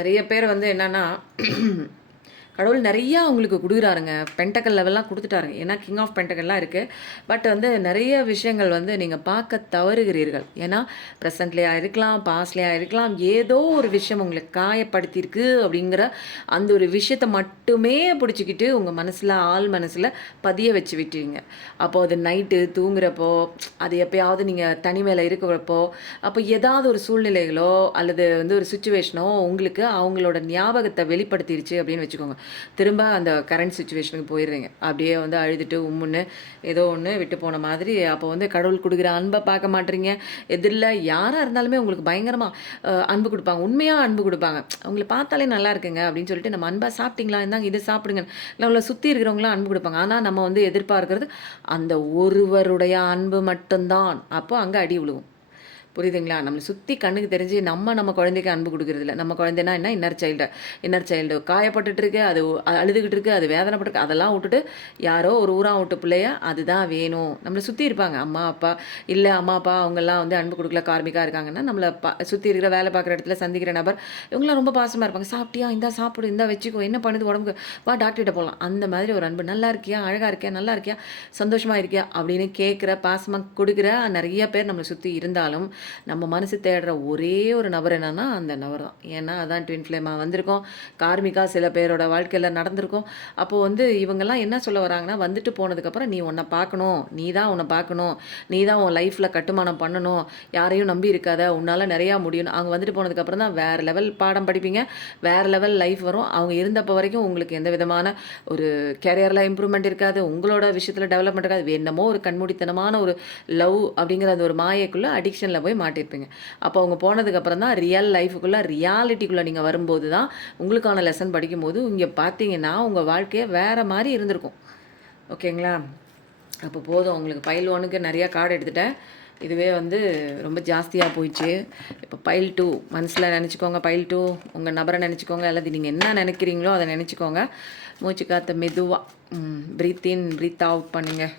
நிறைய பேர் வந்து என்னென்னா கடவுள் நிறையா அவங்களுக்கு கொடுக்குறாருங்க. பென்டக்கல் லெவல்லாம் கொடுத்துட்டாருங்க. ஏன்னா கிங் ஆஃப் பென்டக்கல்லாம் இருக்குது. பட் வந்து நிறைய விஷயங்கள் வந்து நீங்கள் பார்க்க தவறுகிறீர்கள். ஏன்னா ப்ரெசண்ட்லேயா இருக்கலாம், பாஸ்ட்லேயா இருக்கலாம், ஏதோ ஒரு விஷயம் உங்களுக்கு காயப்படுத்தியிருக்கு அப்படிங்கிற அந்த ஒரு விஷயத்தை மட்டுமே பிடிச்சிக்கிட்டு உங்கள் மனசில் ஆள் மனசில் பதிய வச்சு விட்டுருங்க. அப்போது அது நைட்டு தூங்குறப்போ, அது எப்போயாவது நீங்கள் தனிமையில் இருக்கிறப்போ, அப்போ ஏதாவது ஒரு சூழ்நிலைகளோ அல்லது வந்து ஒரு சுச்சுவேஷனோ உங்களுக்கு அவங்களோட ஞாபகத்தை வெளிப்படுத்திடுச்சு அப்படின்னு வச்சுக்கோங்க. திரும்ப அந்த கரண்ட் சுச்சுவேஷனுக்கு போயிடுறீங்க. அப்படியே வந்து அழுதுட்டு உம்முன்னு ஏதோ ஒன்று விட்டு போன மாதிரி. அப்போ வந்து கடவுள் கொடுக்குற அன்பை பார்க்க மாட்டீங்க. எதிரில் யாராக இருந்தாலுமே உங்களுக்கு பயங்கரமாக அன்பு கொடுப்பாங்க, உண்மையாக அன்பு கொடுப்பாங்க. அவங்கள பார்த்தாலே நல்லா இருக்குங்க அப்படின்னு சொல்லிட்டு நம்ம அன்பாக சாப்பிட்டீங்களா, இருந்தாங்க இதை சாப்பிடுங்க, நம்மளை சுற்றி இருக்கிறவங்களாம் அன்பு கொடுப்பாங்க. ஆனால் நம்ம வந்து எதிர்பார்க்கறது அந்த ஒருவருடைய அன்பு மட்டும்தான். அப்போ அங்கே அடி விழுவும். புரியுதுங்களா? நம்மளை சுற்றி கண்ணுக்கு தெரிஞ்சு நம்ம குழந்தைக்கு அன்பு கொடுக்குறதில்ல. நம்ம குழந்தைன்னா என்ன, இன்னர் சைல்டு காயப்பட்டுட்டு இருக்கு, அது அழுதுகிட்டு இருக்குது, அது வேதனைப்பட்டுருக்கு, அதெல்லாம் விட்டுட்டு யாரோ ஒரு ஊராக விட்டு பிள்ளைய அதுதான் வேணும். நம்மளை சுற்றி இருப்பாங்க அம்மா அப்பா, இல்லை அம்மா அப்பா அவங்கெல்லாம் வந்து அன்பு கொடுக்கல, கார்மிக்காக இருக்காங்கன்னா நம்மளை சுற்றி இருக்கிற வேலை பார்க்குற இடத்துல சந்திக்கிற நபர் இவங்களாம் ரொம்ப பாசமாக இருப்பாங்க. சாப்பிட்டியா, இந்தா சாப்பிடு, இந்தா வச்சுக்கோ, என்ன பண்ணுது உடம்புக்கு, வா டாக்டர்கிட்ட போகலாம். அந்த மாதிரி ஒரு அன்பு. நல்லா இருக்கியா, அழகாக இருக்கியா, நல்லா இருக்கியா, சந்தோஷமாக இருக்கியா அப்படின்னு கேட்குற பாசமாக கொடுக்குற நிறைய பேர் நம்மளை சுற்றி இருந்தாலும் நம்ம மனசு தேடுற ஒரே ஒரு நபர் என்னன்னா அந்த நபர் தான். ஏன்னா அதான் ட்வின் ஃப்ளேமாக வந்திருக்கோம். கார்மிகா சில பேரோட வாழ்க்கையில் நடந்திருக்கும். அப்போது வந்து இவங்கெல்லாம் என்ன சொல்ல வராங்கன்னா, வந்துட்டு போனதுக்கப்புறம் நீ உன்னை பார்க்கணும், நீ தான் உன்னை பார்க்கணும், நீ தான் உன் லைஃப்பில் கட்டுமானம் பண்ணணும், யாரையும் நம்பி இருக்காத, உன்னால் நிறையா முடியும். அவங்க வந்துட்டு போனதுக்கப்புறம் தான் வேறு லெவல் பாடம் படிப்பீங்க, வேறு லெவல் லைஃப் வரும். அவங்க இருந்தப்போ வரைக்கும் உங்களுக்கு எந்த விதமான ஒரு கேரியரில் இம்ப்ரூவ்மெண்ட் இருக்காது, உங்களோட விஷயத்தில் டெவலப்மெண்ட் இருக்காது. என்னமோ ஒரு கண்மூடித்தனமான ஒரு லவ் அப்படிங்கிற அந்த ஒரு மாயக்குள்ளே அடிக்ஷனில் போய் மாட்டியிருப்பீங்க. அப்போ அவங்க போனதுக்கப்புறம் தான் ரியல் லைஃபுக்குள்ளே ரியாலிட்டிக்குள்ளே நீங்கள் வரும்போது தான் உங்களுக்கான லெசன் படிக்கும்போது இங்கே பார்த்தீங்கன்னா உங்கள் வாழ்க்கையை வேறு மாதிரி இருந்திருக்கும். ஓகேங்களா? அப்போ போதும், உங்களுக்கு பைல் 1க்கு நிறையா கார்டு எடுத்துட்டேன். இதுவே வந்து ரொம்ப ஜாஸ்தியாக போயிடுச்சு. இப்போ பைல் 2 மனசில் நினச்சிக்கோங்க. பைல் 2 உங்கள் நபரை நினச்சிக்கோங்க, அல்லது நீங்கள் என்ன நினைக்கிறீங்களோ அதை நினச்சிக்கோங்க. மூச்சு காற்றை மெதுவாக ப்ரீத் இன் ப்ரீத் அவுட் பண்ணுங்கள்.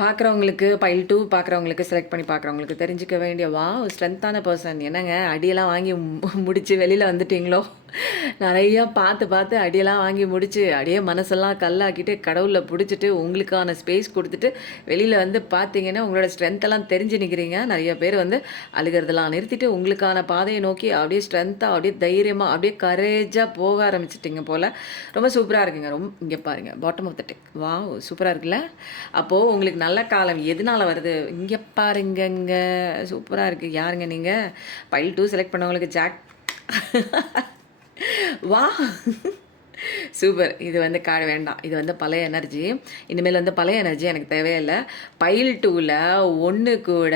பார்க்குறவங்களுக்கு பைல் 2 பார்க்குறவங்களுக்கு செலக்ட் பண்ணி பார்க்குறவங்களுக்கு தெரிஞ்சிக்க வேண்டிய ஸ்ட்ரென்த்தான பர்சன். என்னங்க அடியெல்லாம் வாங்கி முடித்து வெளியில் வந்துட்டிங்களோ? நிறையா பார்த்து அடியெல்லாம் வாங்கி முடித்து அப்படியே மனசெல்லாம் கல்லாக்கிட்டு கடவுளில் பிடிச்சிட்டு உங்களுக்கான ஸ்பேஸ் கொடுத்துட்டு வெளியில் வந்து பார்த்தீங்கன்னா உங்களோட ஸ்ட்ரென்த்தெல்லாம் தெரிஞ்சு நிற்கிறீங்க. நிறைய பேர் வந்து அழுகிறதெல்லாம் நிறுத்திட்டு உங்களுக்கான பாதையை நோக்கி அப்படியே ஸ்ட்ரென்த்தாக அப்படியே தைரியமாக அப்படியே கரேஜாக போக ஆரம்பிச்சிட்டிங்க போல். ரொம்ப சூப்பராக இருக்குங்க. ரொம்ப இங்கே பாருங்கள், பாட்டம் ஆஃப் த டெக். சூப்பராக இருக்குல்ல? அப்போது உங்களுக்கு நல்ல காலம் எதனால் வருது இங்கே பாருங்கங்க, சூப்பராக இருக்குது. யாருங்க நீங்கள்? பைல் 2 செலக்ட் பண்ணவங்களுக்கு ஜாக் வா சூப்பர். இது வந்து கார்டு வேண்டாம், இது வந்து பழைய எனர்ஜி. இனிமேல் வந்து பழைய எனர்ஜி எனக்கு தேவையில்லை. பைல் 2ல் ஒன்று கூட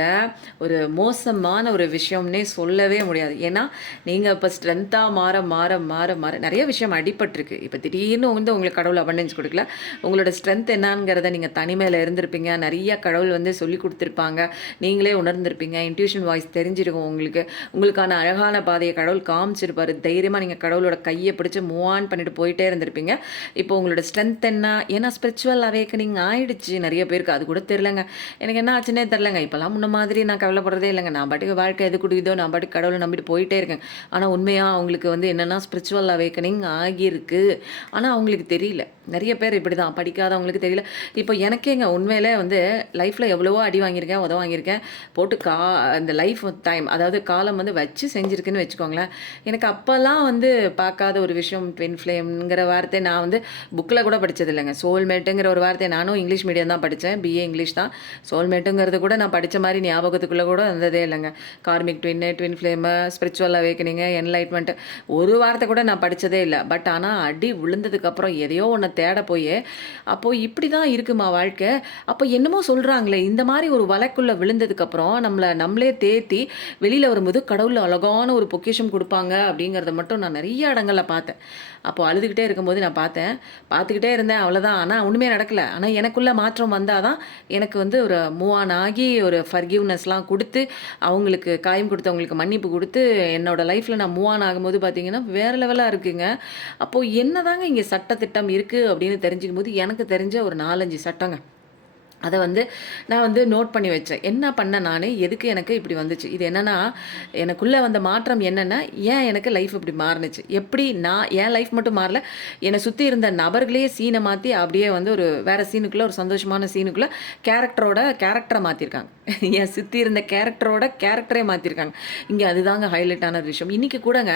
ஒரு மோசமான ஒரு விஷயம்னே சொல்லவே முடியாது. ஏன்னா நீங்கள் இப்போ ஸ்ட்ரென்த்தாக மாற மாற மாற மாற நிறைய விஷயம் அடிபட்டிருக்கு. இப்போ திடீர்னு வந்து உங்களுக்கு கடவுள் அபண்டன்ஸ் கொடுக்கல. உங்களோட ஸ்ட்ரென்த் என்னங்கிறத நீங்கள் தனிமையில் இருந்திருப்பீங்க. நிறைய கடவுள் வந்து சொல்லி கொடுத்துருப்பாங்க, நீங்களே உணர்ந்திருப்பீங்க. இன்ட்யூஷன் வாய்ஸ் தெரிஞ்சிருக்கும் உங்களுக்கு. உங்களுக்கான அழகான பாதையை கடவுள் காமிச்சிருப்பார். தைரியமாக நீங்கள் கடவுளோட கையை பிடிச்சி மூவ் ஆன் பண்ணிட்டு போயிட்டே இருந்திருப்பீங்க. இப்போ உங்களோட ஸ்ட்ரென்த் என்ன? ஏன்னா ஸ்பிரிச்சுவல் அவேக்கனிங் ஆயிடுச்சு நிறைய பேருக்கு. அது கூட தெரிலங்க, எனக்கு என்ன ஆச்சுன்னே தெரிலங்க. இப்போலாம் முன்ன மாதிரி நான் கவலைப்படுறதே இல்லைங்க. நான் பாட்டுக்கு வாழ்க்கை எது குடிக்குதோ நான் பாட்டுக்கு கடவுளை நம்பிட்டு போயிட்டே இருக்கேன். ஆனால் உண்மையாக அவங்களுக்கு வந்து என்னென்னா ஸ்பிரிச்சுவல் அவேக்கனிங் ஆகியிருக்கு. ஆனால் அவங்களுக்கு தெரியல. நிறைய பேர் இப்படி தான், படிக்காதவங்களுக்கு தெரியல. இப்போ எனக்கேங்க உண்மையிலே வந்து லைஃப்பில் எவ்வளவோ அடி வாங்கியிருக்கேன், உதவ வாங்கியிருக்கேன். போட்டு இந்த லைஃப் டைம் அதாவது காலம் வந்து வச்சு செஞ்சுருக்குன்னு வச்சுக்கோங்களேன். எனக்கு அப்போல்லாம் வந்து பார்க்காத ஒரு விஷயம் ட்வின் ஃப்ளேம்ங்கிற வார்த்தை நான் வந்து புக்கில் கூட படித்தது இல்லைங்க. சோல்மேட்டுங்கிற ஒரு வார்த்தை, நானும் இங்கிலீஷ் மீடியம் தான் படித்தேன், பிஏ இங்கிலீஷ் தான். சோல்மேட்டுங்கிறது கூட நான் படித்த மாதிரி ஞாபகத்துக்குள்ளே கூட வந்ததே இல்லைங்க. கார்மிக் ட்வின்னு, ட்வின் ஃப்ளேமு, ஸ்பிரிச்சுவல் அவேக்கனிங்கு, என்லைட்மெண்ட்டு ஒரு வார்த்தை கூட நான் படித்ததே இல்லை. பட் ஆனால் அடி விழுந்ததுக்கப்புறம் எதையோ ஒன்று தேட போய் அப்போது இப்படி தான் இருக்குமா வாழ்க்கை? அப்போ என்னமோ சொல்கிறாங்களே, இந்த மாதிரி ஒரு வலைக்குள்ளே விழுந்ததுக்கப்புறம் நம்மளே தேத்தி வெளியில் வரும்போது கடவுள் அழகான ஒரு பொக்கிஷம் கொடுப்பாங்க அப்படிங்கிறத மட்டும் நான் நிறைய இடங்களில் பார்த்தேன். அப்போது அழுதுகிட்டே இருக்கும்போது நான் பார்த்துக்கிட்டே இருந்தேன், அவ்வளோதான். ஆனால் ஒன்றுமே நடக்கலை. ஆனால் எனக்குள்ளே மாற்றம் வந்தால் தான் எனக்கு வந்து ஒரு மூவ் ஆன் ஆகி ஒரு ஃபர்கிவ்னஸ்லாம் கொடுத்து அவங்களுக்கு காயம் கொடுத்தவங்களுக்கு மன்னிப்பு கொடுத்து என்னோடய லைஃப்பில் நான் மூவ் ஆன் ஆகும்போது பார்த்திங்கன்னா வேறு லெவலாக இருக்குங்க. அப்போது என்ன தாங்க இங்கே சட்டத்திட்டம் இருக்குது அப்படின்னு தெரிஞ்சுக்கும் போது எனக்கு தெரிஞ்ச ஒரு 4-5 சட்டங்க. அதை வந்து நான் வந்து நோட் பண்ணி வச்சேன். என்ன பண்ணேன் நான், எதுக்கு எனக்கு இப்படி வந்துச்சு, இது என்னென்னா எனக்குள்ளே வந்த மாற்றம் என்னென்னா ஏன் எனக்கு லைஃப் இப்படி மாறுனுச்சு, எப்படி நான் என் லைஃப் மட்டும் மாறல, என்னை சுற்றி இருந்த நபர்களே சீனை மாற்றி அப்படியே வந்து ஒரு வேறு சீனுக்குள்ளே, ஒரு சந்தோஷமான சீனுக்குள்ளே கேரக்டரை மாற்றிருக்காங்க. என் சுற்றி இருந்த கேரக்டரே மாற்றிருக்காங்க. இங்கே அதுதாங்க ஹைலைட்டான விஷயம். இன்றைக்கி கூடங்க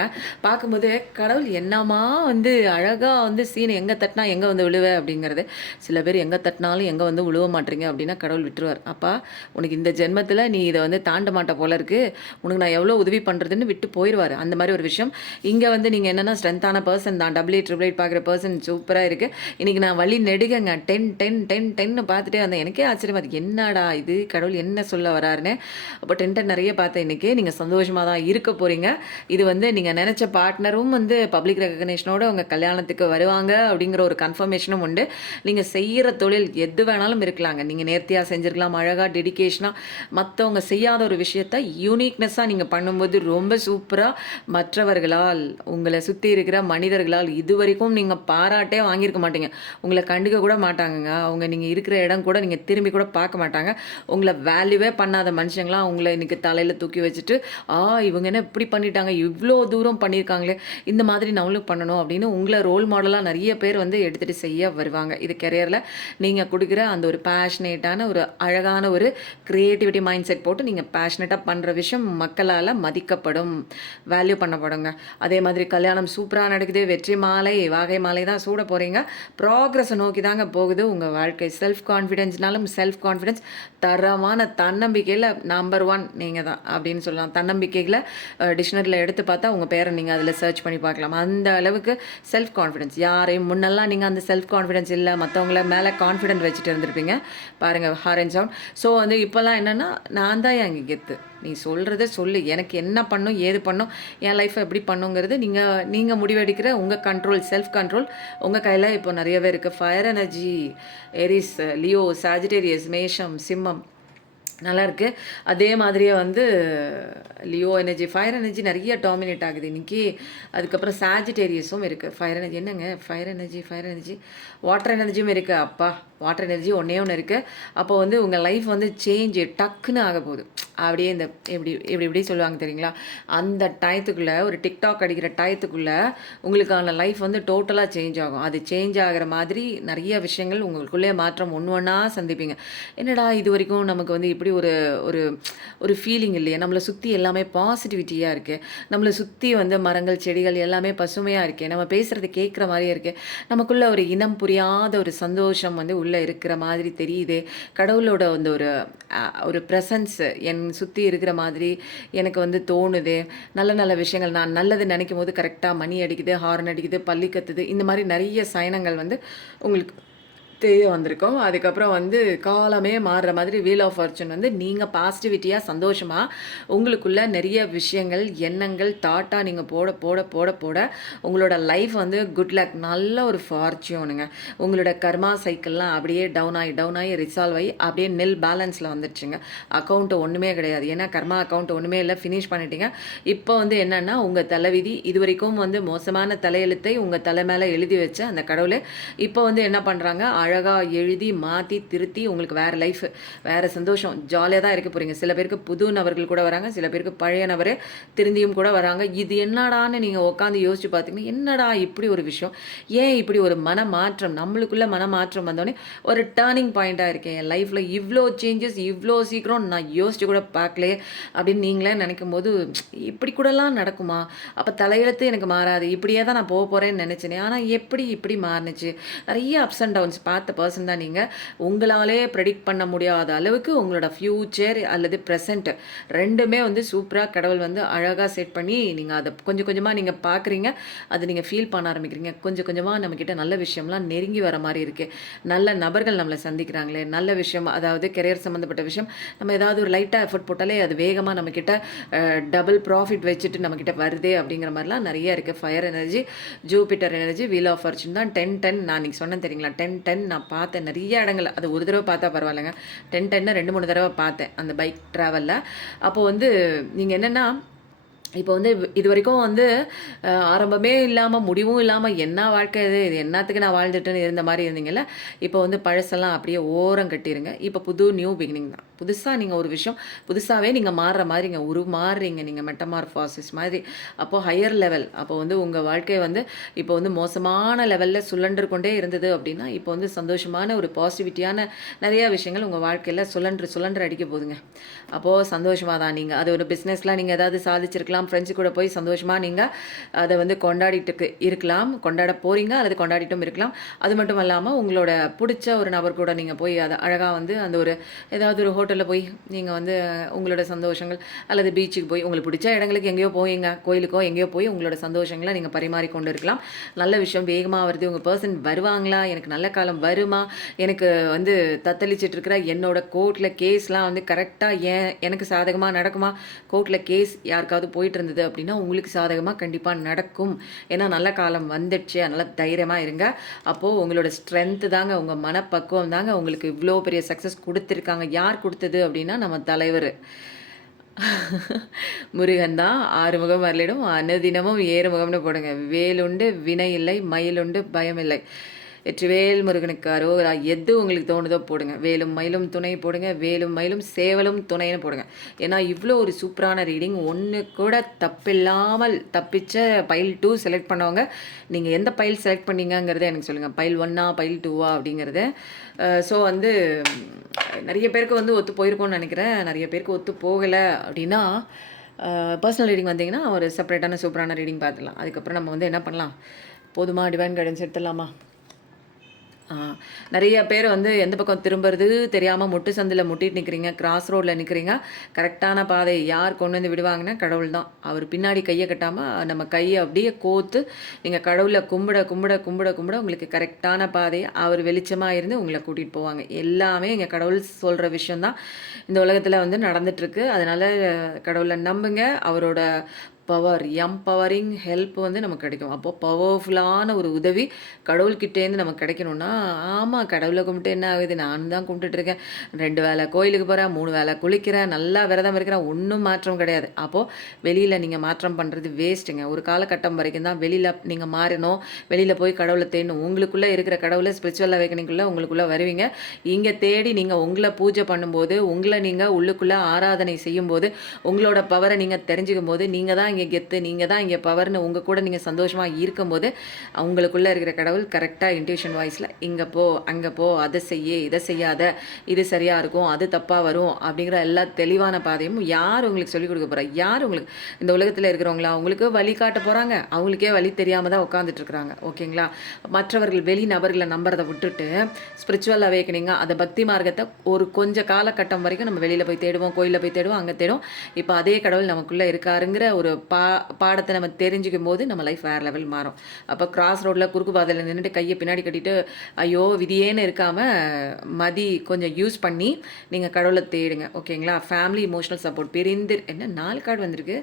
பார்க்கும்போது கடவுள் என்னமா வந்து அழகாக வந்து சீனை எங்கே தட்டினா எங்கே வந்து விழுவ அப்படிங்கிறது. சில பேர் எங்கே தட்டினாலும் எங்கே வந்து விழுவ மாட்டேங்க அப்படின்னா கடவுள் விட்டுருவார். அப்பா உனக்கு இந்த ஜென்மத்தில் நீ இதை வந்து தாண்ட மாட்ட போல இருக்கு, உனக்கு நான் எவ்வளோ உதவி பண்ணுறதுன்னு விட்டு போயிடுவார். அந்த மாதிரி ஒரு விஷயம். இங்கே வந்து நீங்கள் என்னென்னா ஸ்ட்ரென்த்தான பர்சன் தான், 8888 பார்க்குற பர்சன் சூப்பராக இருக்குது. இன்றைக்கி நான் வழி நெடுகங்க 10 பார்த்துட்டே வந்தேன். எனக்கே ஆச்சரியமா இருக்குது, என்னடா இது கடவுள் என்ன சொல்ல வராருன்னு. அப்போ 10 நிறைய பார்த்தேன். இன்றைக்கி நீங்கள் சந்தோஷமாக தான் இருக்க போகிறீங்க. இது வந்து நீங்கள் நினச்ச பார்ட்னரும் வந்து பப்ளிக் ரெகக்னேஷனோட உங்கள் கல்யாணத்துக்கு வருவாங்க அப்படிங்கிற ஒரு கன்ஃபர்மேஷனும் உண்டு. நீங்கள் செய்கிற தொழில் எது வேணாலும் இருக்கலாங்க. நீங்கள் நேர்த்தியாக செஞ்சுருக்கலாம், அழகாக டெடிக்கேஷனாக. மற்றவங்க செய்யாத ஒரு விஷயத்தை யூனிக்னஸாக நீங்கள் பண்ணும்போது ரொம்ப சூப்பராக மற்றவர்களால், உங்களை சுற்றி இருக்கிற மனிதர்களால் இது வரைக்கும் நீங்கள் பாராட்டே வாங்கியிருக்க மாட்டீங்க. உங்களை கண்டுக்க கூட மாட்டாங்கங்க. அவங்க நீங்கள் இருக்கிற இடம் கூட நீங்கள் திரும்பி கூட பார்க்க மாட்டாங்க. உங்களை வேல்யூவே பண்ணாத மனுஷங்களாம் உங்களை இன்றைக்கி தலையில் தூக்கி வச்சுட்டு இவங்க என்ன இப்படி பண்ணிட்டாங்க, இவ்வளோ தூரம் பண்ணியிருக்காங்களே, இந்த மாதிரி நம்மளும் பண்ணணும் அப்படின்னு உங்களை ரோல் மாடலாக நிறைய பேர் வந்து எடுத்துகிட்டு செய்ய வருவாங்க. இது கெரியரில் நீங்கள் கொடுக்குற அந்த ஒரு பேஷன் பேஷனேட்டான ஒரு அழகான ஒரு க்ரியேட்டிவிட்டி மைண்ட் செட் போட்டு நீங்கள் பேஷனேட்டாக பண்ணுற விஷயம் மக்களால் மதிக்கப்படும், வேல்யூ பண்ணப்படுங்க. அதே மாதிரி கல்யாணம் சூப்பராக நடக்குது, வெற்றி மாலை வாகை மாலை தான் சூட போகிறீங்க, ப்ராக்ரஸை நோக்கி தாங்க போகுது உங்கள் வாழ்க்கை. செல்ஃப் கான்ஃபிடென்ஸ்னாலும் செல்ஃப் கான்ஃபிடென்ஸ் தரமான தன்னம்பிக்கையில் நம்பர் 1 நீங்கள் தான் அப்படின்னு சொல்லலாம். தன்னம்பிக்கைகளை டிக்ஷனரியில் எடுத்து பார்த்தா உங்கள் பேரை நீங்கள் அதில் சர்ச் பண்ணி பார்க்கலாம். அந்த அளவுக்கு செல்ஃப் கான்ஃபிடென்ஸ். யாரையும் முன்னெல்லாம் நீங்கள் அந்த செல்ஃப் கான்ஃபிடென்ஸ் இல்லை, மற்றவங்கள மேலே கான்ஃபிடென்ட் வச்சுட்டு இருந்திருப்பீங்க பாருங்கள், ஹாரன் சவுண்ட். ஸோ வந்து இப்போல்லாம் என்னென்னா நான் தான் என் கெத்து, நீ சொல்கிறத சொல்லு, எனக்கு என்ன பண்ணும் ஏது பண்ணும் என் லைஃப்பை எப்படி பண்ணுங்கிறது நீங்கள் முடிவெடுக்கிற உங்கள் கண்ட்ரோல், செல்ஃப் கண்ட்ரோல் உங்கள் கையில் இப்போ நிறையவே இருக்குது. Fire energy, Aries, Leo, Sagittarius, மேஷம், சிம்மம் நல்லா இருக்குது. அதே மாதிரியே வந்து லியோ எனர்ஜி, ஃபயர் எனர்ஜி நிறைய டாமினேட் ஆகுது இன்றைக்கி. அதுக்கப்புறம் சாஜிடேரியஸும் இருக்குது. ஃபயர் எனர்ஜி என்னங்க, ஃபயர் எனர்ஜி வாட்டர் எனர்ஜியும் இருக்குது. அப்பா, வாட்டர் எனர்ஜி ஒன்றே ஒன்று இருக்குது. அப்போ வந்து உங்கள் லைஃப் வந்து சேஞ்சு டக்குன்னு ஆக போகுது. அப்படியே இந்த எப்படி சொல்லுவாங்க தெரியுங்களா, அந்த டயத்துக்குள்ளே, ஒரு டிக்டாக் அடிக்கிற டயத்துக்குள்ளே உங்களுக்கான லைஃப் வந்து டோட்டலாக சேஞ்ச் ஆகும். அது சேஞ்ச் ஆகிற மாதிரி நிறைய விஷயங்கள் உங்களுக்குள்ளே மாற்றம் ஒன்றா சந்திப்பீங்க. என்னடா இது வரைக்கும் நமக்கு வந்து இப்படி ஒரு ஒரு ஒரு ஃபீலிங் இல்லையா, நம்மளை சுற்றி எல்லாமே பாசிட்டிவிட்டியாக இருக்குது, நம்மளை சுற்றி வந்து மரங்கள் செடிகள் எல்லாமே பசுமையாக இருக்குது, நம்ம பேசுகிறது கேட்குற மாதிரியே இருக்குது, நமக்குள்ளே ஒரு இனம் புரியாத ஒரு சந்தோஷம் வந்து உள்ளே இருக்கிற மாதிரி தெரியுது, கடவுளோட வந்து ஒரு ப்ரெசன்ஸ் என் சுற்றி இருக்கிற மாதிரி எனக்கு வந்து தோணுது. நல்ல நல்ல விஷயங்கள், நான் நல்லது நினைக்கும் போது கரெக்டாக மணி அடிக்குது, ஹார்ன் அடிக்குது, பல்லி கத்துது, இந்த மாதிரி நிறைய சயனங்கள் வந்து உங்களுக்கு தெரிய வந்திருக்கும். அதுக்கப்புறம் வந்து காலமே மாறுற மாதிரி வீல் ஆஃப் ஃபார்ச்சூன் வந்து நீங்கள் பாசிட்டிவிட்டியாக சந்தோஷமாக உங்களுக்குள்ள நிறைய விஷயங்கள், எண்ணங்கள், தாட்டாக நீங்கள் போட போட போட போட உங்களோட லைஃப் வந்து குட் லக், நல்ல ஒரு ஃபார்ச்சூனுங்க. உங்களோட கர்மா சைக்கிள்லாம் அப்படியே டவுன் ஆகி ரிசால்வ் ஆகி அப்படியே நெல் பேலன்ஸில் வந்துடுச்சுங்க. அக்கௌண்ட்டு ஒன்றுமே கிடையாது, ஏன்னா கர்மா அக்கௌண்ட் ஒன்றுமே இல்லை, ஃபினிஷ் பண்ணிட்டீங்க. இப்போ வந்து என்னென்னா உங்கள் தலைவிதி, இது வரைக்கும் வந்து மோசமான தலையெழுத்தை உங்கள் தலை மேலே எழுதி வச்ச அந்த கடவுளே இப்போ வந்து என்ன பண்ணுறாங்க, அழகாக எழுதி மாற்றி திருத்தி உங்களுக்கு வேறு லைஃப், வேறு சந்தோஷம், ஜாலியாக தான் இருக்க போகிறீங்க. சில பேருக்கு புது நபர்கள் கூட வராங்க, சில பேருக்கு பழைய நபரே திருந்தியும் கூட வராங்க. இது என்னடான்னு நீங்கள் உட்காந்து யோசிச்சு பார்த்தீங்கன்னா, என்னடா இப்படி ஒரு விஷயம், ஏன் இப்படி ஒரு மன மாற்றம், நம்மளுக்குள்ள மன மாற்றம் வந்தோடனே ஒரு டேர்னிங் பாயிண்ட்டாக இருக்கேன் என் லைஃப்பில், இவ்வளோ சேஞ்சஸ் இவ்வளோ சீக்கிரம் நான் யோசிச்சு கூட பார்க்கலையே அப்படின்னு நீங்களே நினைக்கும் போது, இப்படி கூடலாம் நடக்குமா, அப்போ தலையெழுத்து எனக்கு மாறாது, இப்படியே தான் நான் போக போகிறேன்னு நினச்சினேன், ஆனால் எப்படி இப்படி மாறுனுச்சு. நிறைய அப்ஸ் அண்ட் டவுன்ஸ் பார்த்த பர்சன் தான் நீங்கள். உங்களாலே ப்ரெடிக்ட் பண்ண முடியாத அளவுக்கு உங்களோட ஃப்யூச்சர் அல்லது ப்ரெசென்ட் ரெண்டுமே வந்து சூப்பராக கடவுள் வந்து அழகாக செட் பண்ணி நீங்கள் அதை கொஞ்சம் கொஞ்சமாக நீங்கள் பார்க்குறீங்க, அதை நீங்கள் ஃபீல் பண்ண ஆரம்பிக்கிறீங்க. கொஞ்சம் கொஞ்சமாக நம்மக்கிட்ட நல்ல விஷயம்லாம் நெருங்கி வர மாதிரி இருக்குது. நல்ல நபர்கள் நம்மளை சந்திக்கிறாங்களே, நல்ல விஷயம், அதாவது கெரியர் சம்மந்தப்பட்ட விஷயம், நம்ம ஏதாவது ஒரு லைட்டாக எஃபர்ட் போட்டாலே அது வேகமாக நம்மக்கிட்ட டபுள் ப்ராஃபிட் வச்சுட்டு நம்மக்கிட்ட வருதே அப்படிங்கிற மாதிரிலாம் நிறைய இருக்குது. Fire energy, Jupiter energy, wheel of fortune தான் 10-10 நான் நீங்கள் சொன்னேன் தெரியுங்களா, 10-10 நான் பார்த்தேன் நிறைய இடங்கள். அது ஒரு தடவை பார்த்தா பரவாயில்லைங்க, 10-10 2-3 தடவை பார்த்தேன் அந்த பைக் ட்ராவலில். அப்போது வந்து நீங்கள் என்னென்னா, இப்போ வந்து இது வரைக்கும் வந்து ஆரம்பமே இல்லாமல் முடிவும் இல்லாமல் என்ன வாழ்க்கை இது என்னத்துக்கு நான் வாழ்ந்துட்டுன்னு இருந்த மாதிரி இருந்தீங்கல்ல, இப்போ வந்து பழசெல்லாம் அப்படியே ஓரம் கட்டிடுங்க. இப்போ புது நியூ பிகினிங் தான். புதுசாக நீங்கள் ஒரு விஷயம் புதுசாகவே நீங்கள் மாறுற மாதிரிங்க, மாறுறீங்க நீங்கள், மெட்டமார்ஃபாசிஸ் மாதிரி. அப்போது ஹையர் லெவல், அப்போ வந்து உங்கள் வாழ்க்கை வந்து இப்போ வந்து மோசமான லெவலில் சுழன்று கொண்டே இருந்தது அப்படின்னா, இப்போ வந்து சந்தோஷமான ஒரு பாசிட்டிவிட்டியான நிறையா விஷயங்கள் உங்கள் வாழ்க்கையில் சுழன்று அடிக்க போகுதுங்க. அப்போது சந்தோஷமாக தான் நீங்கள் அது ஒரு பிஸ்னஸில் நீங்கள் ஏதாவது சாதிச்சிருக்கலாம், ஃப்ரெண்ட்ஸு கூட போய் சந்தோஷமாக நீங்கள் அதை வந்து கொண்டாடிட்டு இருக்கலாம், கொண்டாட போகிறீங்க அல்லது கொண்டாடிட்டும் இருக்கலாம். அது மட்டும் இல்லாமல் உங்களோட பிடிச்ச ஒரு நபர் கூட நீங்கள் போய் அதை அழகாக வந்து அந்த ஒரு ஏதாவது ஒரு ஹோட்டலில் போய் நீங்கள் வந்து உங்களோட சந்தோஷங்கள், அல்லது பீச்சுக்கு போய் உங்களுக்கு பிடிச்ச இடங்களுக்கு எங்கேயோ போயிங்க, கோயிலுக்கோ எங்கேயோ போய் உங்களோட சந்தோஷங்களை நீங்கள் பரிமாறி கொண்டு இருக்கலாம். நல்ல விஷயம் வேகமாக வருது, உங்கள் பர்சன் வருவாங்களா, எனக்கு நல்ல காலம் வருமா, எனக்கு வந்து தத்தளிச்சிட்டு இருக்கிற என்னோட கோர்ட்டில் கேஸ்லாம் வந்து கரெக்டாக எனக்கு சாதகமாக நடக்குமா, கோர்ட்டில் கேஸ் யாருக்காவது போயிட்டு இருந்தது அப்படின்னா உங்களுக்கு சாதகமாக கண்டிப்பாக நடக்கும். ஏன்னா நல்ல காலம் வந்துடுச்சு, அதனால் தைரியமாக இருங்க. அப்போது உங்களோட ஸ்ட்ரென்த்து தாங்க, உங்கள் மனப்பக்குவம் தாங்க உங்களுக்கு இவ்வளோ பெரிய சக்ஸஸ் கொடுத்துருக்காங்க. யார் கொடுத்தது அப்படின்னா நம்ம தலைவர் முருகன் தான். 6 முகம் வரலிடும் அனுதினமும் 7 முகம்னு போடுங்க. வேலுண்டு வினை இல்லை, மயிலுண்டு பயம் இல்லை. வெற்றிவேல் முருகனுக்கு அரோகரா. எது உங்களுக்கு தோணுதோ போடுங்க. வேலும் மயிலும் துணை போடுங்க, வேலும் மயிலும் சேவலும் துணைன்னு போடுங்க. ஏன்னா இவ்வளோ ஒரு சூப்பரான ரீடிங். ஒன்று கூட தப்பில்லாமல் தப்பிச்ச பைல் 2 செலக்ட் பண்ணவங்க நீங்கள் எந்த பைல் செலக்ட் பண்ணீங்கங்கிறத எனக்கு சொல்லுங்கள். பைல் 1ஆ பைல் 2ஆ அப்படிங்கிறது. ஸோ வந்து நிறைய பேருக்கு வந்து ஒத்து போயிருக்கோன்னு நினைக்கிறேன். நிறைய பேருக்கு ஒத்து போகலை அப்படின்னா பர்சனல் ரீடிங் வந்தீங்கன்னா ஒரு செப்பரேட்டான சூப்பரான ரீடிங் பார்த்துக்கலாம். அதுக்கப்புறம் நம்ம வந்து என்ன பண்ணலாம், போதுமா டிவைன் கைடன்ஸ் எடுத்துடலாமா? நிறைய பேர் வந்து எந்த பக்கம் திரும்புறது தெரியாமல் முட்டு சந்தில் முட்டிட்டு நிற்கிறீங்க, கிராஸ் ரோடில் நிற்கிறீங்க. கரெக்டான பாதை யார் கொண்டு வந்து விடுவாங்கன்னா கடவுள் தான். அவர் பின்னாடி கையை கட்டாமல் நம்ம கையை அப்படியே கோத்து நீங்கள் கடவுளை கும்பிட கும்பிட கும்பிட கும்பிட உங்களுக்கு கரெக்டான பாதையை அவர் வெளிச்சமாக இருந்து உங்களை கூட்டிகிட்டு போவாங்க. எல்லாமே எங்கள் கடவுள் சொல்கிற விஷயந்தான் இந்த உலகத்தில் வந்து நடந்துகிட்ருக்கு. அதனால் கடவுளை நம்புங்க. அவரோட பவர் எம்பவரிங் ஹெல்ப் வந்து நமக்கு கிடைக்கும். அப்போது பவர்ஃபுல்லான ஒரு உதவி கடவுள்கிட்டேருந்து நமக்கு கிடைக்கணும்னா, ஆமாம் கடவுளை கும்பிட்டு என்ன ஆகுது, நானும் தான் கும்பிட்டுட்ருக்கேன், 2 வேளை கோயிலுக்கு போகிறேன், 3 வேளை குளிக்கிறேன், நல்லா விரதம் இருக்கிறேன், ஒன்றும் மாற்றம் கிடையாது. அப்போது வெளியில் நீங்கள் மாற்றம் பண்ணுறது வேஸ்ட்டுங்க. ஒரு காலகட்டம் வரைக்கும் தான் வெளியில் நீங்கள் மாறணும், வெளியில் போய் கடவுளை தேடணும். உங்களுக்குள்ளே இருக்கிற கடவுளை ஸ்பிரிச்சுவல் அவேக்கனிங்குள்ளே உங்களுக்குள்ளே வருவீங்க. இங்கே தேடி நீங்கள் உங்களை பூஜை பண்ணும்போது, உங்களை நீங்கள் உள்ளுக்குள்ளே ஆராதனை செய்யும்போது, உங்களோட பவரை நீங்கள் தெரிஞ்சுக்கும் போது, நீங்கள் தான் இங்கே கெத்து, நீங்கள் தான் இங்கே பவர்னு உங்கள் கூட நீங்கள் சந்தோஷமாக இருக்கும்போது அவங்களுக்குள்ளே இருக்கிற கடவுள் கரெக்டாக இன்ட்யூஷன் வாய்ஸில் இங்கே போ, அங்கே போ, அதை செய்ய, இதை செய்யாத, இது சரியாக இருக்கும், அது தப்பாக வரும் அப்படிங்கிற எல்லா தெளிவான பாதையும் யார் உங்களுக்கு சொல்லிக் கொடுக்க போகிறா? யார் உங்களுக்கு இந்த உலகத்தில் இருக்கிறவங்களா? அவங்களுக்கு வழி காட்ட போகிறாங்க. அவங்களுக்கே வழி தெரியாமல் தான் உட்காந்துட்ருக்குறாங்க. ஓகேங்களா? மற்றவர்கள் வெளி நபர்களை நம்புறதை விட்டுட்டு ஸ்பிரிச்சுவல் அவேக்கனிங்காக அதை பக்தி மார்க்கத்தை ஒரு கொஞ்சம் காலகட்டம் வரைக்கும் நம்ம வெளியில் போய் தேடுவோம், கோயிலில் போய் தேடுவோம், அங்கே தேடுவோம். இப்போ அதே கடவுள் நமக்குள்ளே இருக்காருங்கிற ஒரு பாடத்தை நம்ம தெரிஞ்சுக்கும் போது நம்ம லைஃப் வேறு லெவல் மாறும். அப்போ கிராஸ் ரோட்டில் குறுக்கு பாதையில் நின்றுட்டு கையை பின்னாடி கட்டிட்டு ஐயோ விதியேன்னு இருக்காமல் கொஞ்சம் யூஸ் பண்ணி நீங்கள் கடவுளை தேடுங்க. ஓகேங்களா? Family emotional support. என்ன 4 கார்டு வந்திருக்கு.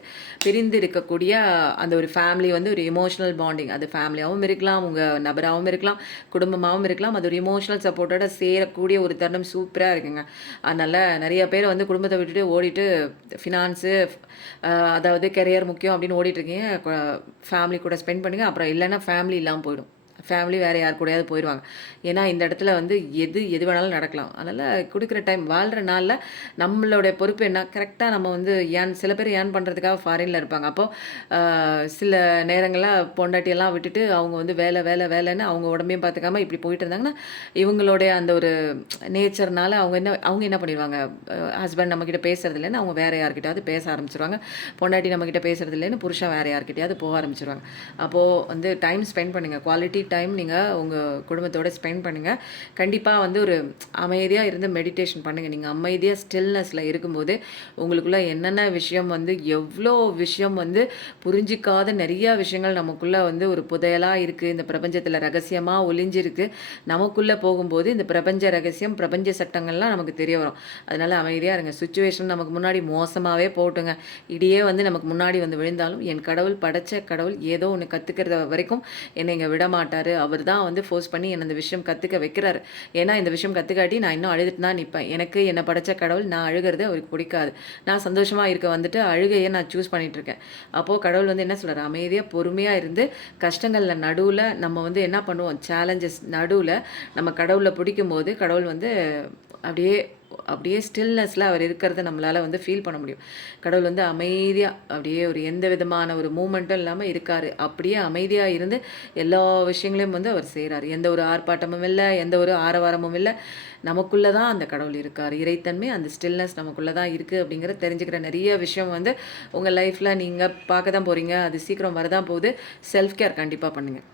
பிரிந்து இருக்கக்கூடிய அந்த ஒரு ஃபேமிலி வந்து ஒரு இமோஷனல் பாண்டிங். அது ஃபேமிலியாகவும் இருக்கலாம், உங்கள் நபராகவும் இருக்கலாம், குடும்பமாகவும் இருக்கலாம். அது ஒரு இமோஷனல் சப்போர்ட்டோட சேரக்கூடிய ஒரு தருணம் சூப்பராக இருக்குங்க. அதனால் நிறைய பேர் வந்து குடும்பத்தை விட்டுட்டு ஓடிட்டு ஃபினான்ஸு, அதாவது கெரியர் முக்கியம் அப்படின்னு ஓடிட்டுருக்கீங்க. ஃபேமிலி கூட ஸ்பெண்ட் பண்ணுங்கள். அப்புறம் இல்லைன்னா ஃபேமிலி இல்லாமல் போயிடும். ஃபேமிலி வேறு யார் கூடயாவது போயிடுவாங்க. ஏன்னா இந்த இடத்துல வந்து எது வேணாலும் நடக்கலாம். அதனால் கொடுக்குற டைம் வாழ்கிற நாளில் நம்மளுடைய பொறுப்பு என்ன, கரெக்டாக நம்ம வந்து சில பேர் ஏர்ன் பண்ணுறதுக்காக ஃபாரினில் இருப்பாங்க. அப்போது சில நேரங்களில் பொண்டாட்டியெல்லாம் விட்டுட்டு அவங்க வந்து வேலைன்னு அவங்க உடம்பையும் பார்த்துக்காம இப்படி போயிட்டு இருந்தாங்கன்னா இவங்களுடைய அந்த ஒரு நேச்சர்னால அவங்க என்ன பண்ணிடுவாங்க, ஹஸ்பண்ட் நம்மக்கிட்ட பேசுறது இல்லைன்னு அவங்க வேறு யார்கிட்டையாவது பேச ஆரம்பிச்சிருவாங்க. பொண்டாட்டி நம்மக்கிட்ட பேசுறது இல்லைன்னு புருஷன் வேறு யார்கிட்டையாவது போக ஆரம்பிச்சிருவாங்க. அப்போது வந்து டைம் ஸ்பெண்ட் பண்ணுங்கள். குவாலிட்டி டைம் நீங்கள் உங்கள் குடும்பத்தோடு ஸ்பெண்ட் பண்ணுங்கள். கண்டிப்பாக வந்து ஒரு அமைதியாக இருந்து மெடிடேஷன் பண்ணுங்கள். நீங்கள் அமைதியாக ஸ்டில்னஸில் இருக்கும்போது உங்களுக்குள்ளே என்னென்ன விஷயம் வந்து எவ்வளோ விஷயம் வந்து புரிஞ்சிக்காத நிறையா விஷயங்கள் நமக்குள்ளே வந்து ஒரு புதையலாக இருக்குது. இந்த பிரபஞ்சத்தில் ரகசியமாக ஒளிஞ்சிருக்கு. நமக்குள்ளே போகும்போது இந்த பிரபஞ்ச ரகசியம், பிரபஞ்ச சட்டங்கள்லாம் நமக்கு தெரிய வரும். அதனால் அமைதியாக இருங்க. சுச்சுவேஷன் நமக்கு முன்னாடி மோசமாகவே போட்டுங்க. இடியே வந்து நமக்கு முன்னாடி வந்து விழுந்தாலும் என் கடவுள் படைச்ச கடவுள் ஏதோ ஒன்று கற்றுக்கிறது வரைக்கும் என்னை இங்கே விட மாட்டார். அவர் தான் வந்து ஃபோர்ஸ் பண்ணி என்னை இந்த விஷயம் கற்றுக்க வைக்கிறாரு. ஏன்னா இந்த விஷயம் கற்றுக்காட்டி நான் இன்னும் அழுதுட்டு தான் நிற்பேன். எனக்கு என்னை படைச்ச கடவுள் நான் அழுகிறது அவருக்கு பிடிக்காது. நான் சந்தோஷமாக இருக்க வந்துட்டு அழுகையை நான் சூஸ் பண்ணிகிட்ருக்கேன். அப்போது கடவுள் வந்து என்ன சொல்கிறார், அமைதியாக பொறுமையாக இருந்து கஷ்டங்களில் நடுவில் நம்ம வந்து என்ன பண்ணுவோம், சேலஞ்சஸ் நடுவில் நம்ம கடவுளை பிடிக்கும் போது கடவுள் வந்து அப்படியே ஸ்டில்னஸில் அவர் இருக்கிறத நம்மளால் வந்து ஃபீல் பண்ண முடியும். கடவுள் வந்து அமைதியாக அப்படியே ஒரு எந்த விதமான ஒரு மூமெண்ட்டும் இல்லாமல் இருக்கார். அப்படியே அமைதியாக இருந்து எல்லா விஷயங்களையும் வந்து அவர் செய்கிறார். எந்த ஒரு ஆர்ப்பாட்டமும் இல்லை, எந்த ஒரு ஆரவாரமும் இல்லை. நமக்குள்ளே தான் அந்த கடவுள் இருக்கார். இறைத்தன்மை அந்த ஸ்டில்னஸ் நமக்குள்ளே தான் இருக்குது அப்படிங்கிற தெரிஞ்சுக்கிற நிறைய விஷயம் வந்து உங்கள் லைஃப்பில் நீங்கள் பார்க்க தான் போகிறீங்க. அது சீக்கிரம் வரதான் போகுது. செல்ஃப் கேர் கண்டிப்பாக பண்ணுங்கள்.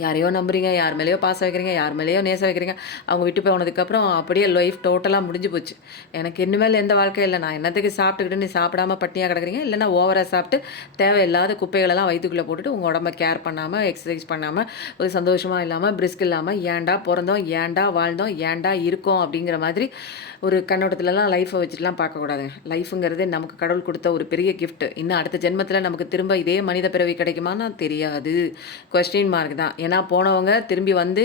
யாரையோ நம்புறீங்க, யார் மேலேயோ பாசம் வைக்கிறீங்க, யார் மேலேயோ நேசம் வைக்கிறீங்க. அவங்க விட்டு போனதுக்கப்புறம் அப்படியே லைஃப் டோட்டலாக முடிஞ்சு போச்சு. எனக்கு இனிமேல் எந்த வாழ்க்கை இல்லை, நான் என்னத்துக்கு சாப்பிட்டுக்கிட்டு நீ சாப்பிடாம பட்டினியாக கிடக்குறீங்க, இல்லைனா ஓவராக சாப்பிட்டு தேவையில்லாத குப்பைகளெல்லாம் வயிற்றுக்குள்ளே போட்டுட்டு உங்கள் உடம்ப கேர் பண்ணாமல், எக்ஸசைஸ் பண்ணாமல், ஒரு சந்தோஷமாக இல்லாமல், பிரிஸ்க் இல்லாமல், ஏன்டா பிறந்தோம், ஏன்டா வாழ்ந்தோம், ஏன்டா இருக்கோம் அப்படிங்கிற மாதிரி ஒரு கண்ணோட்டத்துலலாம் லைஃப்பை வச்சுட்டுலாம் பார்க்கக்கூடாதுங்க. லைஃபுங்கிறது நமக்கு கடவுள் கொடுத்த ஒரு பெரிய கிஃப்ட். இன்னும் அடுத்த ஜென்மத்தில் நமக்கு திரும்ப இதே மனித பிறவி கிடைக்குமானா தெரியாது. கொஸ்டின் மார்க் தான். ஏன்னா போனவங்க திரும்பி வந்து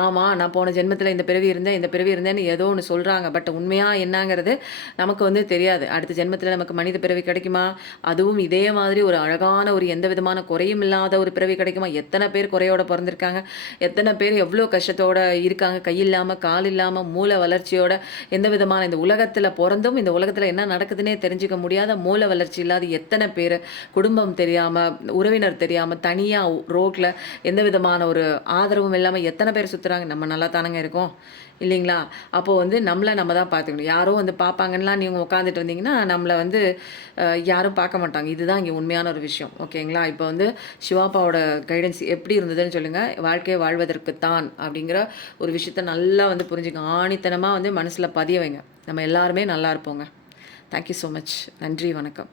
ஆமாம் நான் போன ஜென்மத்தில் இந்த பிறவி இருந்தேன் இந்த பிறவி இருந்தேன்னு ஏதோ ஒன்று சொல்கிறாங்க. பட் உண்மையாக என்னங்கிறது நமக்கு வந்து தெரியாது. அடுத்த ஜென்மத்தில் நமக்கு மனித பிறவி கிடைக்குமா, அதுவும் இதே மாதிரி ஒரு அழகான ஒரு எந்த விதமான குறையும் இல்லாத ஒரு பிறவி கிடைக்குமா? எத்தனை பேர் குறையோட பிறந்திருக்காங்க, எத்தனை பேர் எவ்வளோ கஷ்டத்தோட இருக்காங்க, கை இல்லாமல் கால் இல்லாமல் மூளை வளர்ச்சியோட, எந்த விதமான இந்த உலகத்தில் பிறந்தும் இந்த உலகத்தில் என்ன நடக்குதுன்னே தெரிஞ்சுக்க முடியாத மூளை வளர்ச்சி இல்லாத எத்தனை பேர், குடும்பம் தெரியாமல் உறவினர் தெரியாமல் தனியாக ரோட்டில் எந்த விதமான ஒரு ஆதரவும் இல்லாமல் எத்தனை பேர் சுற்றுறாங்க. நம்ம நல்லா தானங்க இருக்கோம் இல்லைங்களா? அப்போது வந்து நம்மளை நம்ம தான் பார்த்துக்கணும். யாரோ வந்து பார்ப்பாங்கன்னா நீங்கள் உட்காந்துட்டு இருந்தீங்கன்னா நம்மளை வந்து யாரும் பார்க்க மாட்டாங்க. இதுதான் இங்கே உண்மையான ஒரு விஷயம். ஓகேங்களா? இப்போ வந்து சிவாப்பாவோட கைடன்ஸ் எப்படி இருந்ததுன்னு சொல்லுங்கள். வாழ்க்கையை வாழ்வதற்குத்தான் அப்படிங்கிற ஒரு விஷயத்த நல்லா வந்து புரிஞ்சுங்க. ஆணித்தனமாக வந்து மனசில் பதிய வைங்க. நம்ம எல்லாருமே நல்லா இருப்போங்க. Thank you so much. நன்றி, வணக்கம்.